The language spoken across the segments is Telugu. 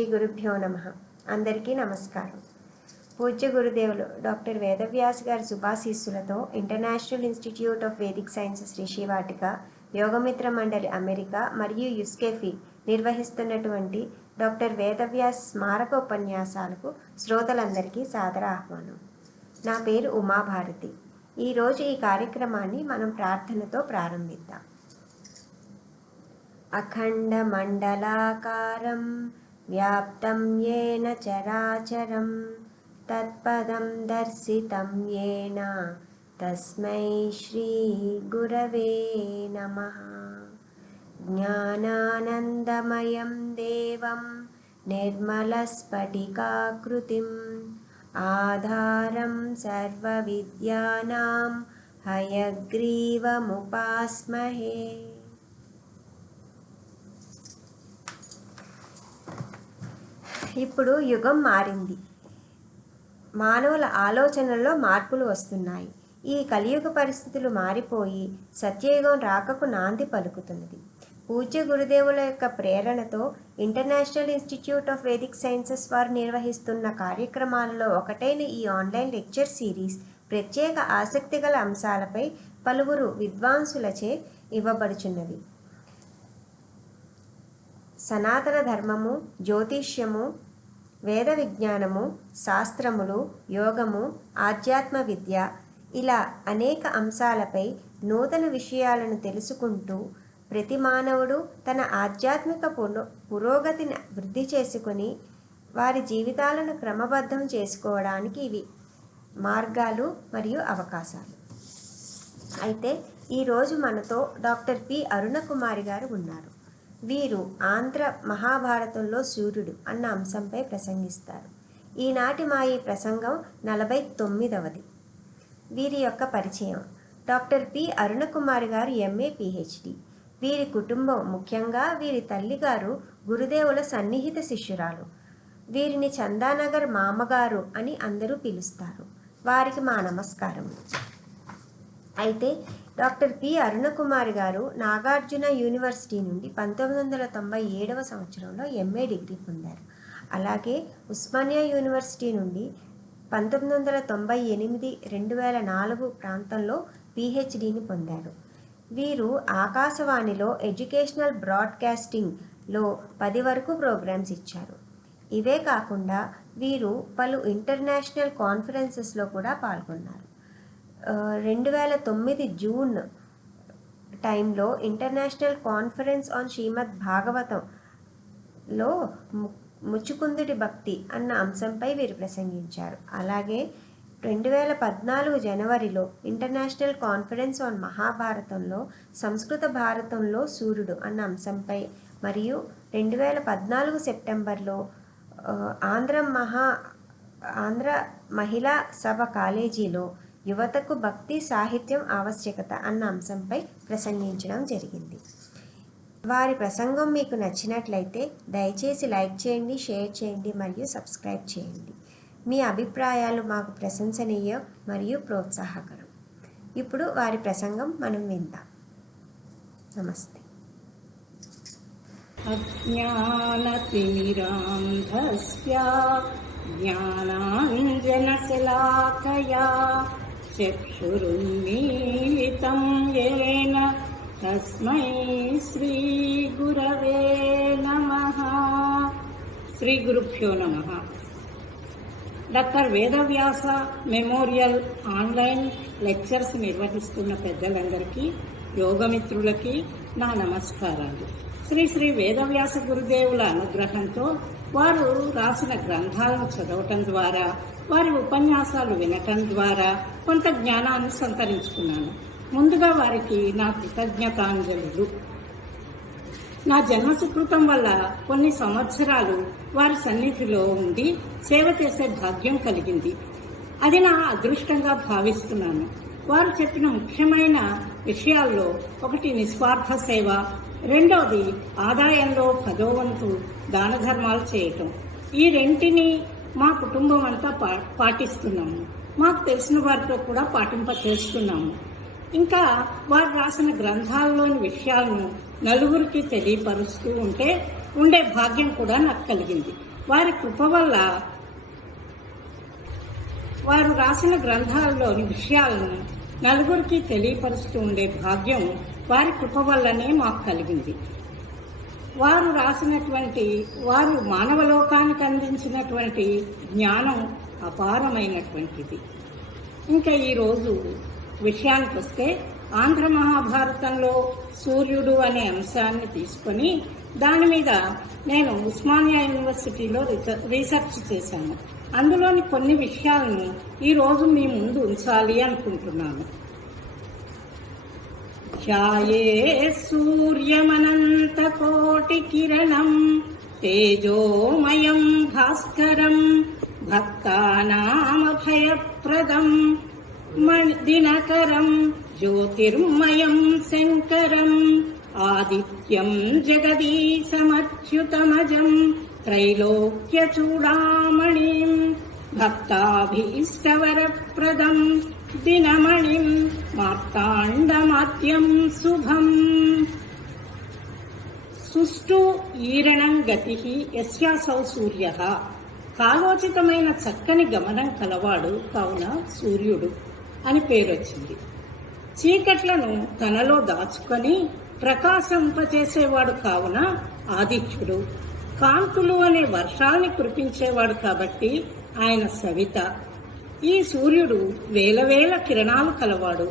శ్రీ గురుభ్యో నమః. అందరికీ నమస్కారం. పూజ్య గురుదేవులు డాక్టర్ వేదవ్యాస్ గారి శుభాశీస్సులతో international institute of Vedic sciences Rishivatika, Yogamitra Mandali America మరియు యుస్కెఫీ నిర్వహిస్తున్నటువంటి డాక్టర్ వేదవ్యాస్ స్మారక ఉపన్యాసాలకు శ్రోతలందరికీ సాదర ఆహ్వానం. నా పేరు ఉమాభారతి. ఈరోజు ఈ కార్యక్రమాన్ని మనం ప్రార్థనతో ప్రారంభిద్దాం. అఖండ మండలాకారం వ్యాప్తం యేన చరాచరం తత్పదం దర్శితం యేన తస్మై శ్రీ గురవే నమః. జ్ఞానానందమయం దేవం నిర్మలస్ఫటికాకృతిం ఆధారం సర్వవిద్యానాం హయగ్రీవముపాస్మహే. ఇప్పుడు యుగం మారింది. మానవుల ఆలోచనల్లో మార్పులు వస్తున్నాయి. ఈ కలియుగ పరిస్థితులు మారిపోయి సత్యయుగం రాకకు నాంది పలుకుతున్నది. పూజ్య గురుదేవుల యొక్క ప్రేరణతో international institute of Vedic sciences వారు నిర్వహిస్తున్న కార్యక్రమాలలో ఒకటైన ఈ ఆన్లైన్ లెక్చర్ సిరీస్ ప్రత్యేక ఆసక్తిగల అంశాలపై పలువురు విద్వాంసులచే ఇవ్వబడుచున్నవి. సనాతన ధర్మము, జ్యోతిష్యము, వేద విజ్ఞానము, శాస్త్రములు, యోగము, ఆధ్యాత్మ విద్య ఇలా అనేక అంశాలపై నూతన విషయాలను తెలుసుకుంటూ ప్రతి మానవుడు తన ఆధ్యాత్మిక పురోగతిని వృద్ధి చేసుకొని వారి జీవితాలను క్రమబద్ధం చేసుకోవడానికి ఇవి మార్గాలు మరియు అవకాశాలు. అయితే ఈరోజు మనతో డాక్టర్ పి అరుణకుమారి గారు ఉన్నారు. వీరు ఆంధ్ర మహాభారతంలో సూర్యుడు అన్న అంశంపై ప్రసంగిస్తారు. ఈనాటి మా ఈ ప్రసంగం 49వది. వీరి యొక్క పరిచయం: డాక్టర్ పి అరుణకుమారి గారు ఎంఏ పిహెచ్డి. వీరి కుటుంబం, ముఖ్యంగా వీరి తల్లిగారు గురుదేవుల సన్నిహిత శిష్యురాలు. వీరిని చందానగర్ మామగారు అని అందరూ పిలుస్తారు. వారికి మా నమస్కారములు. అయితే డాక్టర్ పి అరుణకుమారి గారు నాగార్జున యూనివర్సిటీ నుండి 1997వ సంవత్సరంలో ఎంఏ డిగ్రీ పొందారు. అలాగే ఉస్మానియా యూనివర్సిటీ నుండి 1998-2004 ప్రాంతంలో పిహెచ్డిని పొందారు. వీరు ఆకాశవాణిలో ఎడ్యుకేషనల్ బ్రాడ్కాస్టింగ్లో 10 వరకు ప్రోగ్రామ్స్ ఇచ్చారు. ఇవే కాకుండా వీరు పలు ఇంటర్నేషనల్ కాన్ఫరెన్సెస్లో కూడా పాల్గొన్నారు. 2009 జూన్ టైంలో ఇంటర్నేషనల్ కాన్ఫరెన్స్ ఆన్ శ్రీమద్ భాగవతంలో ముచుకుందుడి భక్తి అన్న అంశంపై వీరు ప్రసంగించారు. అలాగే 2014 జనవరిలో ఇంటర్నేషనల్ కాన్ఫరెన్స్ ఆన్ మహాభారతంలో సంస్కృత భారతంలో సూర్యుడు అన్న అంశంపై, మరియు 2014 సెప్టెంబర్లో ఆంధ్ర మహిళా సభ కాలేజీలో యువతకు భక్తి సాహిత్యం ఆవశ్యకత అన్న అంశంపై ప్రసంగించడం జరిగింది. వారి ప్రసంగం మీకు నచ్చినట్లయితే దయచేసి లైక్ చేయండి, షేర్ చేయండి మరియు సబ్స్క్రైబ్ చేయండి. మీ అభిప్రాయాలు మాకు ప్రశంసనీయం మరియు ప్రోత్సాహకరం. ఇప్పుడు వారి ప్రసంగం మనం విందాం. నమస్తే. అజ్ఞానతిమిరాంధస్య జ్ఞానాంజనశలాకయా చక్షురున్మీలితం యేన తస్మై శ్రీ గురవే నమః. శ్రీ గురుభ్యో నమః. Doctor Vedavyasa memorial online lectures నిర్వహిస్తున్న పెద్దలందరికీ, యోగమిత్రులకి నా నమస్కారాలు. శ్రీ శ్రీ వేదవ్యాస గురుదేవుల అనుగ్రహంతో వారు రాసిన గ్రంథాలను చదవటం ద్వారా, వారి ఉపన్యాసాలు వినటం ద్వారా కొంత జ్ఞానాన్ని సంతరించుకున్నాను. ముందుగా వారికి నా కృతజ్ఞతాంజలులు. నా జన్మసుకృతం వల్ల కొన్ని సంవత్సరాలు వారి సన్నిధిలో ఉండి సేవ చేసే భాగ్యం కలిగింది. అది నా అదృష్టంగా భావిస్తున్నాను. వారు చెప్పిన ముఖ్యమైన విషయాల్లో ఒకటి నిస్వార్థ సేవ, రెండోది ఆదాయంలో 10వ వంతు దాన ధర్మాలు చేయటం. ఈ రెంటిని మా కుటుంబం అంతా పాటిస్తున్నాము. మాకు తెలిసిన వారితో కూడా పాటింపచేస్తున్నాము. ఇంకా వారు రాసిన గ్రంథాల్లోని విషయాలను నలుగురికి తెలియపరుస్తూ ఉండే భాగ్యం కూడా నాకు కలిగింది. వారి కృప వల్ల వారు రాసిన గ్రంథాల్లోని విషయాలను నలుగురికి తెలియపరుస్తూ ఉండే భాగ్యం వారి కృప వల్లనే మాకు కలిగింది. వారు వారు మానవలోకానికి అందించినటువంటి జ్ఞానం అపారమైనటువంటిది. ఇంకా ఈరోజు విషయానికి వస్తే, ఆంధ్ర మహాభారతంలో సూర్యుడు అనే అంశాన్ని తీసుకొని దాని మీద నేను ఉస్మానియా యూనివర్సిటీలో రీసెర్చ్ చేశాను. అందులోని కొన్ని విషయాలను ఈరోజు మీ ముందు ఉంచాలి అనుకుంటున్నాను. ధ్యాయే సూర్యమనంత కోటి కిరణం తేజోమయం భాస్కరం భక్తానామభయప్రదం దినకరం జ్యోతిర్మయం శంకరం ఆదిత్యం జగదీశమచ్యుతమజం త్రైలోక్యచూడామణిం భక్తాభీష్టవరప్రదం దినమణిం మార్తాండమాద్యం శుభం. సుష్టు ఈరణం గతి యస్యాసౌ సూర్య. కాలోచితమైన చక్కని గమనం కలవాడు కావున సూర్యుడు అని పేరొచ్చింది. చీకట్లను తనలో దాచుకొని ప్రకాశింపచేసేవాడు కావున ఆదిత్యుడు. కాంతులు అనే వర్షాన్ని కురిపించేవాడు కాబట్టి ఆయన సవిత. ఈ సూర్యుడు వేల వేల కిరణాలు కలవాడు.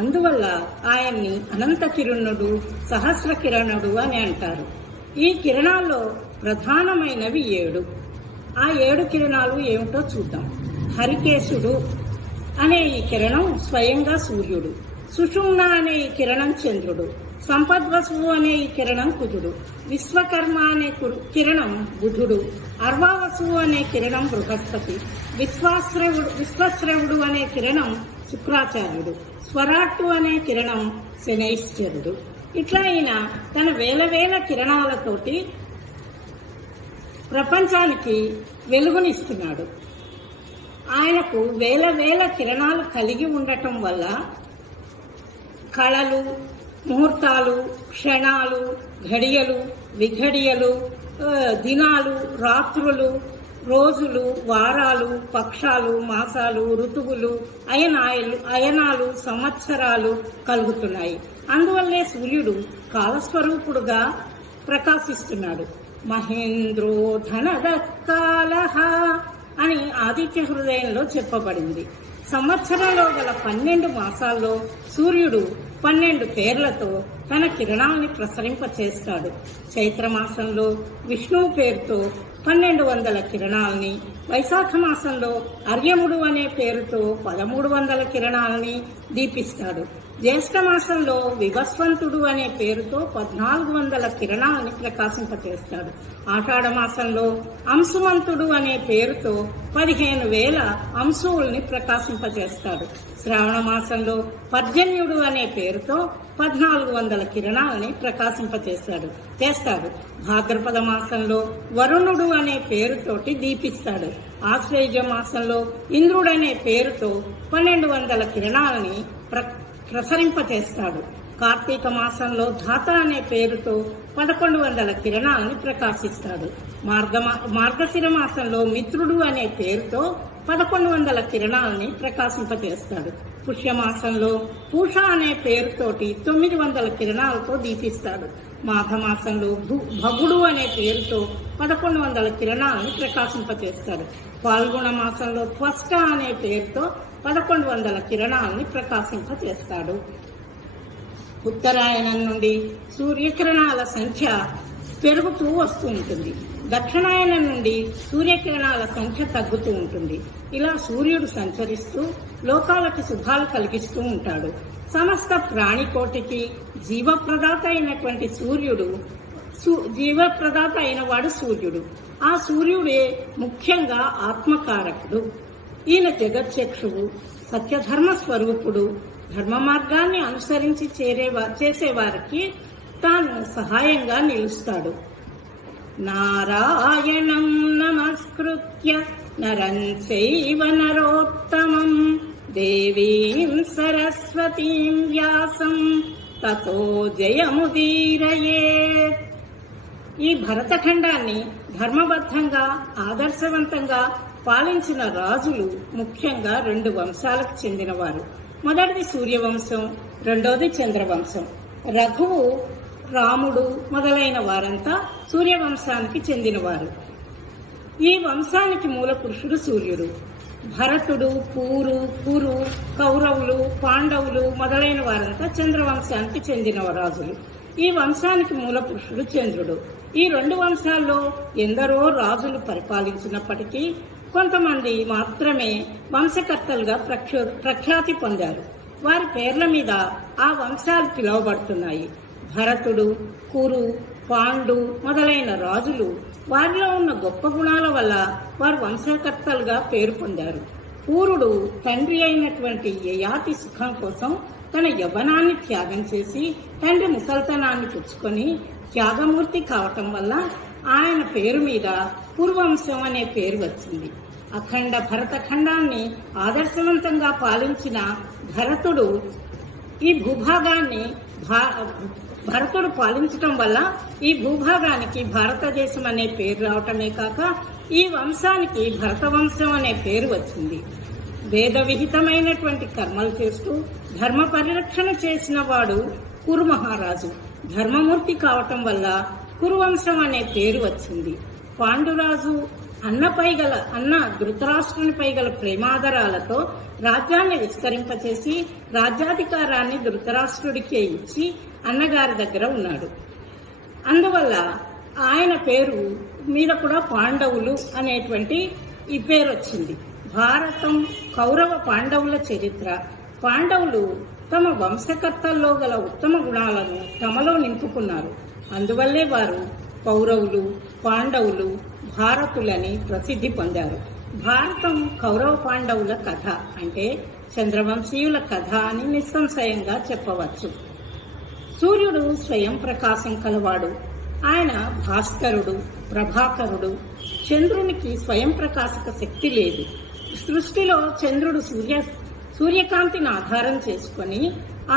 అందువల్ల ఆయన్ని అనంత కిరణుడు, సహస్ర కిరణుడు అని అంటారు. ఈ కిరణాల్లో ప్రధానమైనవి 7. ఆ 7 కిరణాలు ఏమిటో చూద్దాం. హరికేశుడు అనే ఈ కిరణం స్వయంగా సూర్యుడు. సుషుమ్న అనే ఈ కిరణం చంద్రుడు. సంపద్వసువు అనే ఈ కిరణం కుజుడు. విశ్వకర్మ అనే కిరణం బుధుడు. అర్వావసువు అనే కిరణం బృహస్పతి. విశ్వశ్రవుడు అనే కిరణం శుక్రాచార్యుడు. స్వరాట్టు అనే కిరణం శనైశ్చరుడు. ఇట్లా ఆయన తన వేల వేల కిరణాలతోటి ప్రపంచానికి వెలుగునిస్తున్నాడు. ఆయనకు వేల వేల కిరణాలు కలిగి ఉండటం వల్ల కళలు, ముహూర్తాలు, క్షణాలు, ఘడియలు, విఘడియలు, దినాలు, రాత్రులు, రోజులు, వారాలు, పక్షాలు, మాసాలు, ఋతువులు, అయనాలు, సంవత్సరాలు కలుగుతున్నాయి. అందువల్లే సూర్యుడు కాలస్వరూపుడుగా ప్రకాశిస్తున్నాడు. మహేంద్రో ధనదత్కాలః అని ఆదిత్య హృదయంలో చెప్పబడింది. సంవత్సరంలో గల 12 మాసాల్లో సూర్యుడు 12 పేర్లతో తన కిరణాన్ని ప్రసరింపచేస్తాడు. చైత్రమాసంలో విష్ణువు పేరుతో 1200 కిరణాలని, వైశాఖ మాసంలో అర్యముడు అనే పేరుతో 1300 కిరణాలని దీపిస్తాడు. జ్యేష్ఠ మాసంలో వివస్వంతుడు అనే పేరుతో 1400 కిరణాలని ప్రకాశింపచేస్తాడు. ఆషాఢ మాసంలో అంశుమంతుడు అనే పేరుతో 15,000 అంశువుల్ని ప్రకాశింపచేస్తాడు. శ్రావణ మాసంలో పర్జన్యుడు అనే పేరుతో 1400 కిరణాలని ప్రకాశింపచేస్తాడు. భాద్రపద మాసంలో వరుణుడు అనే పేరుతోటి దీపిస్తాడు. ఆశ్వేజ మాసంలో ఇంద్రుడనే పేరుతో 1200 కిరణాలని ప్రసరింపచేస్తాడు. కార్తీక మాసంలో ధాత అనే పేరుతో 1100 కిరణాలని ప్రకాశిస్తాడు. మార్గశిర మాసంలో మిత్రుడు అనే పేరుతో 1100 కిరణాలని ప్రకాశింపచేస్తాడు. పుష్యమాసంలో పూష అనే పేరుతోటి 900 కిరణాలతో దీపిస్తాడు. మాఘమాసంలో భగుడు అనే పేరుతో 1100 కిరణాలని ప్రకాశింపచేస్తాడు. పాల్గొన మాసంలో త్వష్ట అనే పేరుతో 1100 కిరణాలని ప్రకాశింపచేస్తాడు. ఉత్తరాయణం నుండి సూర్యకిరణాల సంఖ్య పెరుగుతూ వస్తూ ఉంటుంది. దక్షిణాయనం నుండి సూర్యకిరణాల సంఖ్య తగ్గుతూ ఉంటుంది. ఇలా సూర్యుడు సంచరిస్తూ లోకాలకి శుభాలు కలిగిస్తూ ఉంటాడు. సమస్త ప్రాణికోటికి జీవప్రదాత అయినటువంటి జీవప్రదాత అయిన వాడు సూర్యుడు. ఆ సూర్యుడే ముఖ్యంగా ఆత్మకారకుడు. ఈయన జగచ్చక్షువు, సత్యధర్మ స్వరూపుడు. ధర్మ మార్గాన్ని అనుసరించి చేసేవారికి తాను సహాయంగా నిలుస్తాడు. నారాయణం నమస్కృత్య నరం చైవ నరోత్తమం దేవీం సరస్వతీం వ్యాసం తతో జయముదీరయేత్. ఈ భరతఖండాన్ని ధర్మబద్ధంగా ఆదర్శవంతంగా పాలించిన రాజులు ముఖ్యంగా 2 వంశాలకు చెందినవారు. మొదటిది సూర్యవంశం, రెండోది చంద్రవంశం. రఘువు, రాముడు మొదలైన వారంతా సూర్యవంశానికి చెందినవారు. ఈ వంశానికి మూల పురుషుడు సూర్యుడు. భరతుడు, పూరు, కురు, కౌరవులు, పాండవులు మొదలైన వారంతా చంద్రవంశానికి చెందిన రాజులు. ఈ వంశానికి మూల పురుషుడు చంద్రుడు. ఈ 2 వంశాల్లో ఎందరో రాజులు పరిపాలించినప్పటికీ కొంతమంది మాత్రమే వంశకర్తలుగా ప్రఖ్యాతి పొందారు. వారి పేర్ల మీద ఆ వంశాలు పిలువబడుతున్నాయి. భరతుడు, కురు, పాండు మొదలైన రాజులు వారిలో ఉన్న గొప్ప గుణాల వల్ల వారు వంశకర్తలుగా పేరు పొందారు. పూరుడు తండ్రి అయినటువంటి యయాతి సుఖం కోసం తన యవ్వనాన్ని త్యాగం చేసి తండ్రి ముసల్తనాన్ని పుచ్చుకొని త్యాగమూర్తి కావటం వల్ల ఆయన పేరు మీద పూర్వంశం అనే పేరు వచ్చింది. అఖండ భరతఖండాన్ని ఆదర్శవంతంగా పాలించిన భరతుడు ఈ భూభాగాన్ని భరతుడు పాలించటం వల్ల ఈ భూభాగానికి భారతదేశం అనే పేరు రావటమే కాక ఈ వంశానికి భరతవంశం అనే పేరు వచ్చింది. వేద విహితమైనటువంటి కర్మలు చేస్తూ ధర్మ పరిరక్షణ చేసిన వాడు కురు మహారాజు. ధర్మమూర్తి కావటం వల్ల కురువంశం అనే పేరు వచ్చింది. పాండురాజు అన్న ధృతరాష్ట్రునిపై గల ప్రేమాదరాలతో రాజ్యాన్ని విస్తరింపచేసి రాజ్యాధికారాన్ని ధృతరాష్ట్రుడికే ఇచ్చి అన్నగారి దగ్గర ఉన్నాడు. అందువల్ల ఆయన పేరు మీద కూడా పాండవులు అనేటువంటి ఈ పేరు వచ్చింది. భారతం కౌరవ పాండవుల చరిత్ర. పాండవులు తమ వంశకర్తల్లో గల ఉత్తమ గుణాలను తమలో నింపుకున్నారు. అందువల్లే వారు కౌరవులు, పాండవులు, భారతులని ప్రసిద్ధి పొందారు. భారతం కౌరవ పాండవుల కథ అంటే చంద్రవంశీయుల కథ అని నిస్సంశయంగా చెప్పవచ్చు. సూర్యుడు స్వయం ప్రకాశం కలవాడు. ఆయన భాస్కరుడు, ప్రభాకరుడు. చంద్రునికి స్వయం ప్రకాశక శక్తి లేదు. సృష్టిలో చంద్రుడు సూర్యకాంతిని ఆధారం చేసుకుని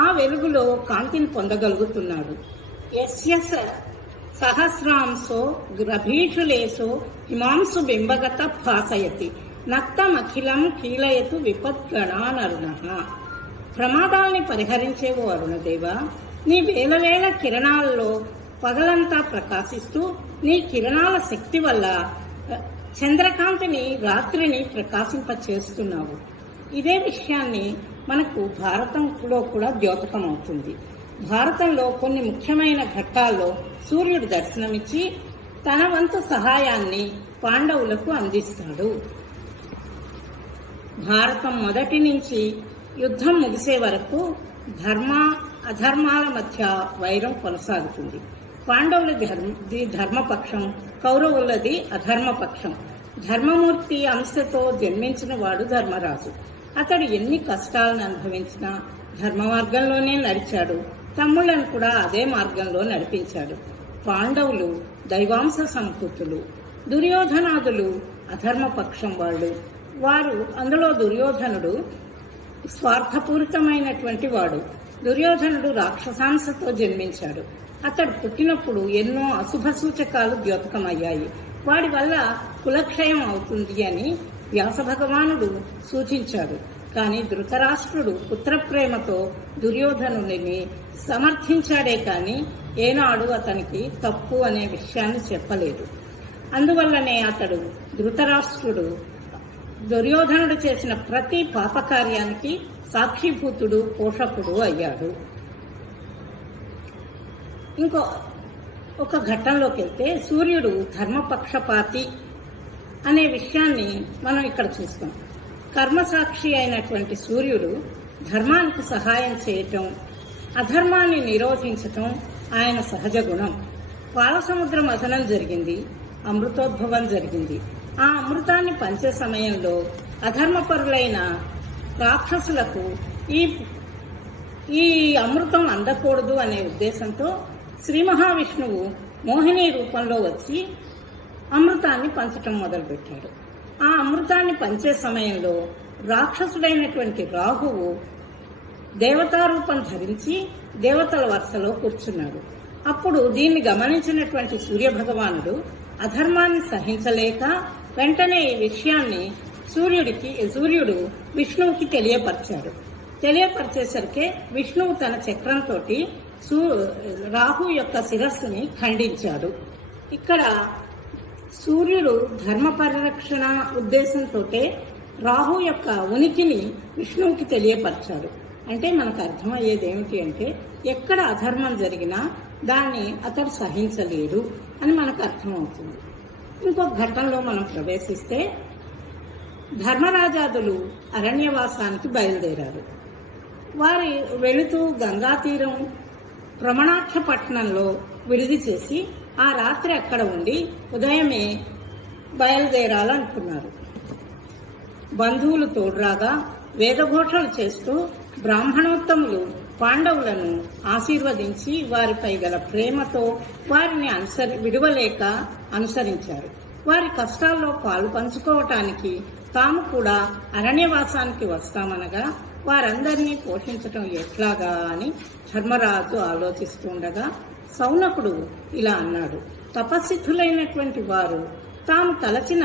ఆ వెలుగులో కాంతిని పొందగలుగుతున్నాడు. యస్యస సహస్రాంశో గ్రభీషులేశో హిమాంశు బింబగత భాసయతి నక్తమఖిలం కీలయతు విపద్గణానరుణ. ప్రమాదాల్ని పరిహరించేవో అరుణదేవా, నీ వేల కిరణాల్లో పగలంతా ప్రకాశిస్తూ నీ కిరణాల శక్తి వల్ల చంద్రకాంతిని రాత్రిని ప్రకాశింపచేస్తున్నావు. ఇదే విషయాన్ని మనకు భారతంలో కూడా ద్యోతకమవుతుంది. భారతంలో కొన్ని ముఖ్యమైన ఘట్టాల్లో సూర్యుడు దర్శనమిచ్చి తన వంతు సహాయాన్ని పాండవులకు అందిస్తాడు. భారతం మొదటి నుంచి యుద్ధం ముగిసే వరకు అధర్మాల మధ్య వైరం కొనసాగుతుంది. పాండవులది ధర్మపక్షం, కౌరవులది అధర్మపక్షం. ధర్మమూర్తి అంశతో జన్మించిన వాడు ధర్మరాజు. అతడు ఎన్ని కష్టాలను అనుభవించినా ధర్మ మార్గంలోనే నడిచాడు. తమ్ముళ్లను కూడా అదే మార్గంలో నడిపించాడు. పాండవులు దైవాంశ సంపూతులు, దుర్యోధనాదులు అధర్మపక్షం వారు అందులో దుర్యోధనుడు స్వార్థపూరితమైనటువంటి వాడు. దుర్యోధనుడు రాక్షసాంశతో జన్మించాడు. అతడు పుట్టినప్పుడు ఎన్నో అశుభ సూచకాలు ద్యోతకమయ్యాయి. వాడి వల్ల కులక్షయం అవుతుంది అని వ్యాస భగవానుడు సూచించాడు. కానీ ధృతరాష్ట్రుడు పుత్రప్రేమతో దుర్యోధనుడిని సమర్థించాడే కాని ఏనాడు అతనికి తప్పు అనే విషయాన్ని చెప్పలేదు. అందువల్లనే అతడు ధృతరాష్ట్రుడు దుర్యోధనుడు చేసిన ప్రతి పాపకార్యానికి సాక్షిభూతుడు, పోషకుడు అయ్యాడు. ఒక ఘట్టంలోకి వెళ్తే సూర్యుడు ధర్మపక్షపాతి అనే విషయాన్ని మనం ఇక్కడ చూస్తాం. కర్మసాక్షి అయినటువంటి సూర్యుడు ధర్మానికి సహాయం చేయటం, అధర్మాన్ని నిరోధించటం ఆయన సహజ గుణం. పాలసముద్ర మథనం జరిగింది, అమృతోద్భవం జరిగింది. ఆ అమృతాన్ని పంచే సమయంలో అధర్మపరులైన రాక్షసులకు ఈ అమృతం అందకూడదు అనే ఉద్దేశంతో శ్రీ మహావిష్ణువు మోహిని రూపంలో వచ్చి అమృతాన్ని పంచటం మొదలుపెట్టాడు. ఆ అమృతాన్ని పంచే సమయంలో రాక్షసుడైనటువంటి రాహువు దేవతారూపం ధరించి దేవతల వరుసలో కూర్చున్నాడు. అప్పుడు దీన్ని గమనించినటువంటి సూర్యభగవానుడు అధర్మాన్ని సహించలేక వెంటనే ఈ విషయాన్ని సూర్యుడు విష్ణువుకి తెలియపరిచాడు. తెలియపరిచేసరికి విష్ణువు తన చక్రంతో రాహు యొక్క శిరస్సుని ఖండించాడు. ఇక్కడ సూర్యుడు ధర్మ పరిరక్షణ ఉద్దేశంతో రాహు యొక్క ఉనికిని విష్ణువుకి తెలియపరిచాడు. అంటే మనకు అర్థమయ్యేది ఏమిటి అంటే ఎక్కడ అధర్మం జరిగినా దాన్ని అతడు సహించలేడు అని మనకు అర్థమవుతుంది. ఇంకొక ఘట్టంలో మనం ప్రవేశిస్తే ధర్మరాజాదులు అరణ్యవాసానికి బయలుదేరారు. వారి వెళుతూ గంగా తీరం ప్రమణాక్ష పట్టణంలో విడిది చేసి ఆ రాత్రి అక్కడ ఉండి ఉదయమే బయలుదేరాలనుకున్నారు. బంధువులు తోడురాగా వేదఘోషలు చేస్తూ బ్రాహ్మణోత్తములు పాండవులను ఆశీర్వదించి వారిపై గల ప్రేమతో వారిని విడువలేక అనుసరించారు. వారి కష్టాల్లో పాలు పంచుకోవటానికి తాము కూడా అరణ్యవాసానికి వస్తామనగా వారందరినీ పోషించటం ఎట్లాగా అని ధర్మరాజు ఆలోచిస్తుండగా సౌనకుడు ఇలా అన్నాడు: తపస్సిద్ధులైనటువంటి వారు తాము తలచిన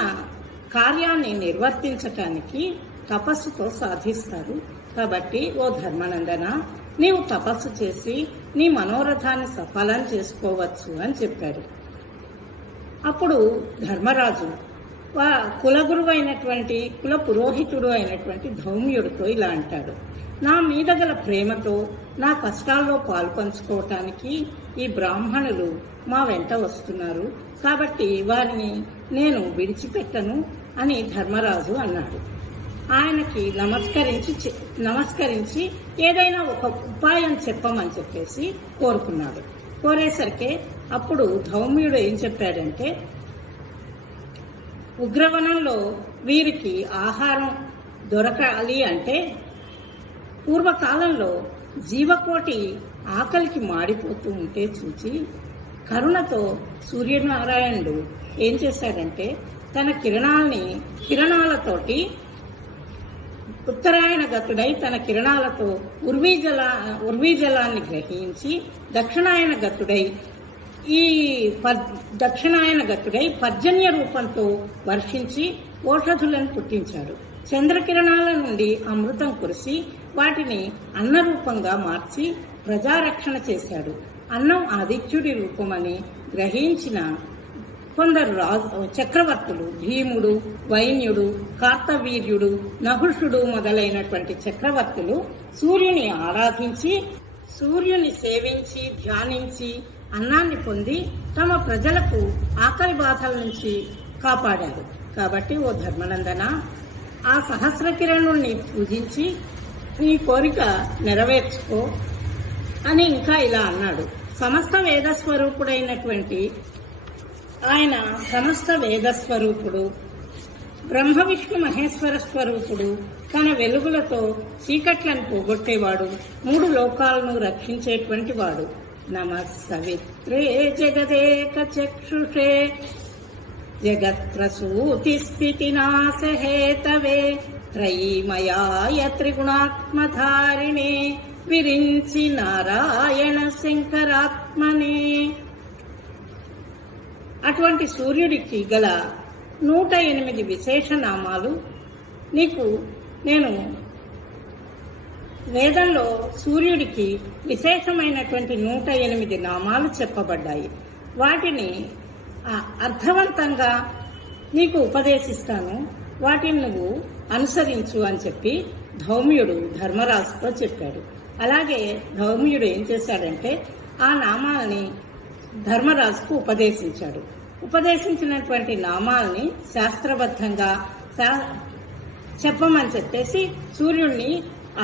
కార్యాన్ని నిర్వర్తించటానికి తపస్సుతో సాధిస్తారు. కాబట్టి ఓ ధర్మనందన, నీవు తపస్సు చేసి నీ మనోరథాన్ని సఫలం చేసుకోవచ్చు అని చెప్పాడు. అప్పుడు ధర్మరాజు కులగురువు అయినటువంటి కుల పురోహితుడు అయినటువంటి ధౌమ్యుడితో ఇలా అంటాడు: నా మీద గల ప్రేమతో నా కష్టాల్లో పాలు పంచుకోవటానికి ఈ బ్రాహ్మణులు మా వెంట వస్తున్నారు. కాబట్టి వారిని నేను విడిచిపెట్టను అని ధర్మరాజు అన్నాడు. ఆయనకి నమస్కరించి ఏదైనా ఒక ఉపాయం చెప్పమని చెప్పేసి కోరుకున్నాడు. కోరేసరికి అప్పుడు ధౌమ్యుడు ఏం చెప్పాడంటే, ఉగ్రవనంలో వీరికి ఆహారం దొరకాలి అంటే పూర్వకాలంలో జీవకోటి ఆకలికి మాడిపోతూ ఉంటే చూచి కరుణతో సూర్యనారాయణుడు ఏం చేశాడంటే తన కిరణాలతోటి ఉత్తరాయణ గతుడై తన కిరణాలతో ఉర్వీజలాన్ని గ్రహించి దక్షిణాయన గతుడై పర్జన్య రూపంతో వర్షించి ఓషధులను పుట్టించాడు. చంద్రకిరణాల నుండి అమృతం కురిసి వాటిని అన్న రూపంగా మార్చి ప్రజారక్షణ చేశాడు. అన్నం ఆదిత్యుడి రూపమని గ్రహించిన కొందరు చక్రవర్తులు భీముడు, వైన్యుడు, కార్తవీర్యుడు, నహుషుడు మొదలైనటువంటి చక్రవర్తులు సూర్యుని ఆరాధించి సూర్యుని సేవించి ధ్యానించి అన్నాన్ని పొంది తమ ప్రజలకు ఆకలి బాధల నుంచి కాపాడారు. కాబట్టి ఓ ధర్మనందన, ఆ సహస్ర కిరణుణ్ణి పూజించి నీ కోరిక నెరవేర్చుకో అని ఇంకా ఇలా అన్నాడు. సమస్త వేదస్వరూపుడు బ్రహ్మ విష్ణు మహేశ్వర స్వరూపుడు, తన వెలుగులతో చీకట్లను పోగొట్టేవాడు, 3 లోకాలను రక్షించేటువంటి వాడు. నమః సవిత్రే జగదేక చక్షుషే జగత్ప్రసూతి స్థితి నాశహేతవే త్రైమయాయ త్రిగుణాత్మధారిణే విరించి నారాయణ శంకరాత్మనే. అటువంటి సూర్యుడికి గల 108 విశేష నామాలు నీకు నేను వేదంలో సూర్యుడికి విశేషమైనటువంటి 108 నామాలు చెప్పబడ్డాయి. వాటిని అర్థవంతంగా నీకు ఉపదేశిస్తాను, వాటిని నువ్వు అనుసరించు అని చెప్పి ధౌమ్యుడు ధర్మరాజుతో చెప్పాడు. అలాగే ధౌమ్యుడు ఏం చేశాడంటే ఆ నామాలని ధర్మరాజుకు ఉపదేశించాడు. ఉపదేశించినటువంటి నామాల్ని శాస్త్రబద్ధంగా చెప్పమని చెప్పేసి సూర్యుడిని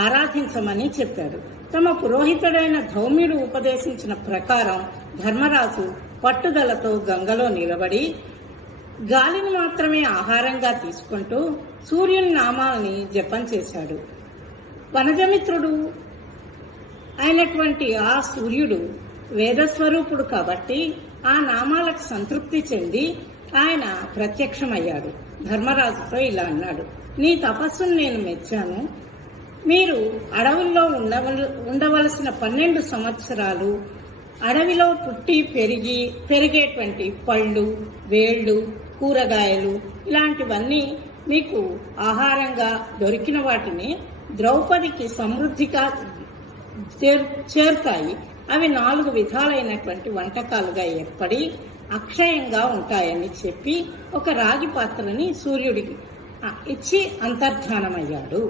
ఆరాధించమని చెప్పాడు. తమ పురోహితుడైన ధౌమ్యుడు ఉపదేశించిన ప్రకారం ధర్మరాజు పట్టుదలతో గంగలో నిలబడి గాలిని మాత్రమే ఆహారంగా తీసుకుంటూ సూర్యుని నామాల్ని జపం చేశాడు. వనజమిత్రుడు అయినటువంటి ఆ సూర్యుడు వేదస్వరూపుడు కాబట్టి ఆ నామాలకు సంతృప్తి చెంది ఆయన ప్రత్యక్షమయ్యాడు. ధర్మరాజుతో ఇలా అన్నాడు: నీ తపస్సును నేను మెచ్చాను. మీరు అడవుల్లో ఉండవలసిన 12 సంవత్సరాలు అడవిలో పుట్టి పెరిగేటువంటి పళ్ళు, వేళ్ళు, కూరగాయలు ఇలాంటివన్నీ మీకు ఆహారంగా దొరికిన వాటిని ద్రౌపదికి సమృద్ధిగా చేరుతాయి. అవి 4 విధాలైనటువంటి వంటకాలుగా ఏర్పడి అక్షయంగా ఉంటాయని చెప్పి ఒక రాగి పాత్రని సూర్యుడికి ఇచ్చి అంతర్ధానమయ్యాడు.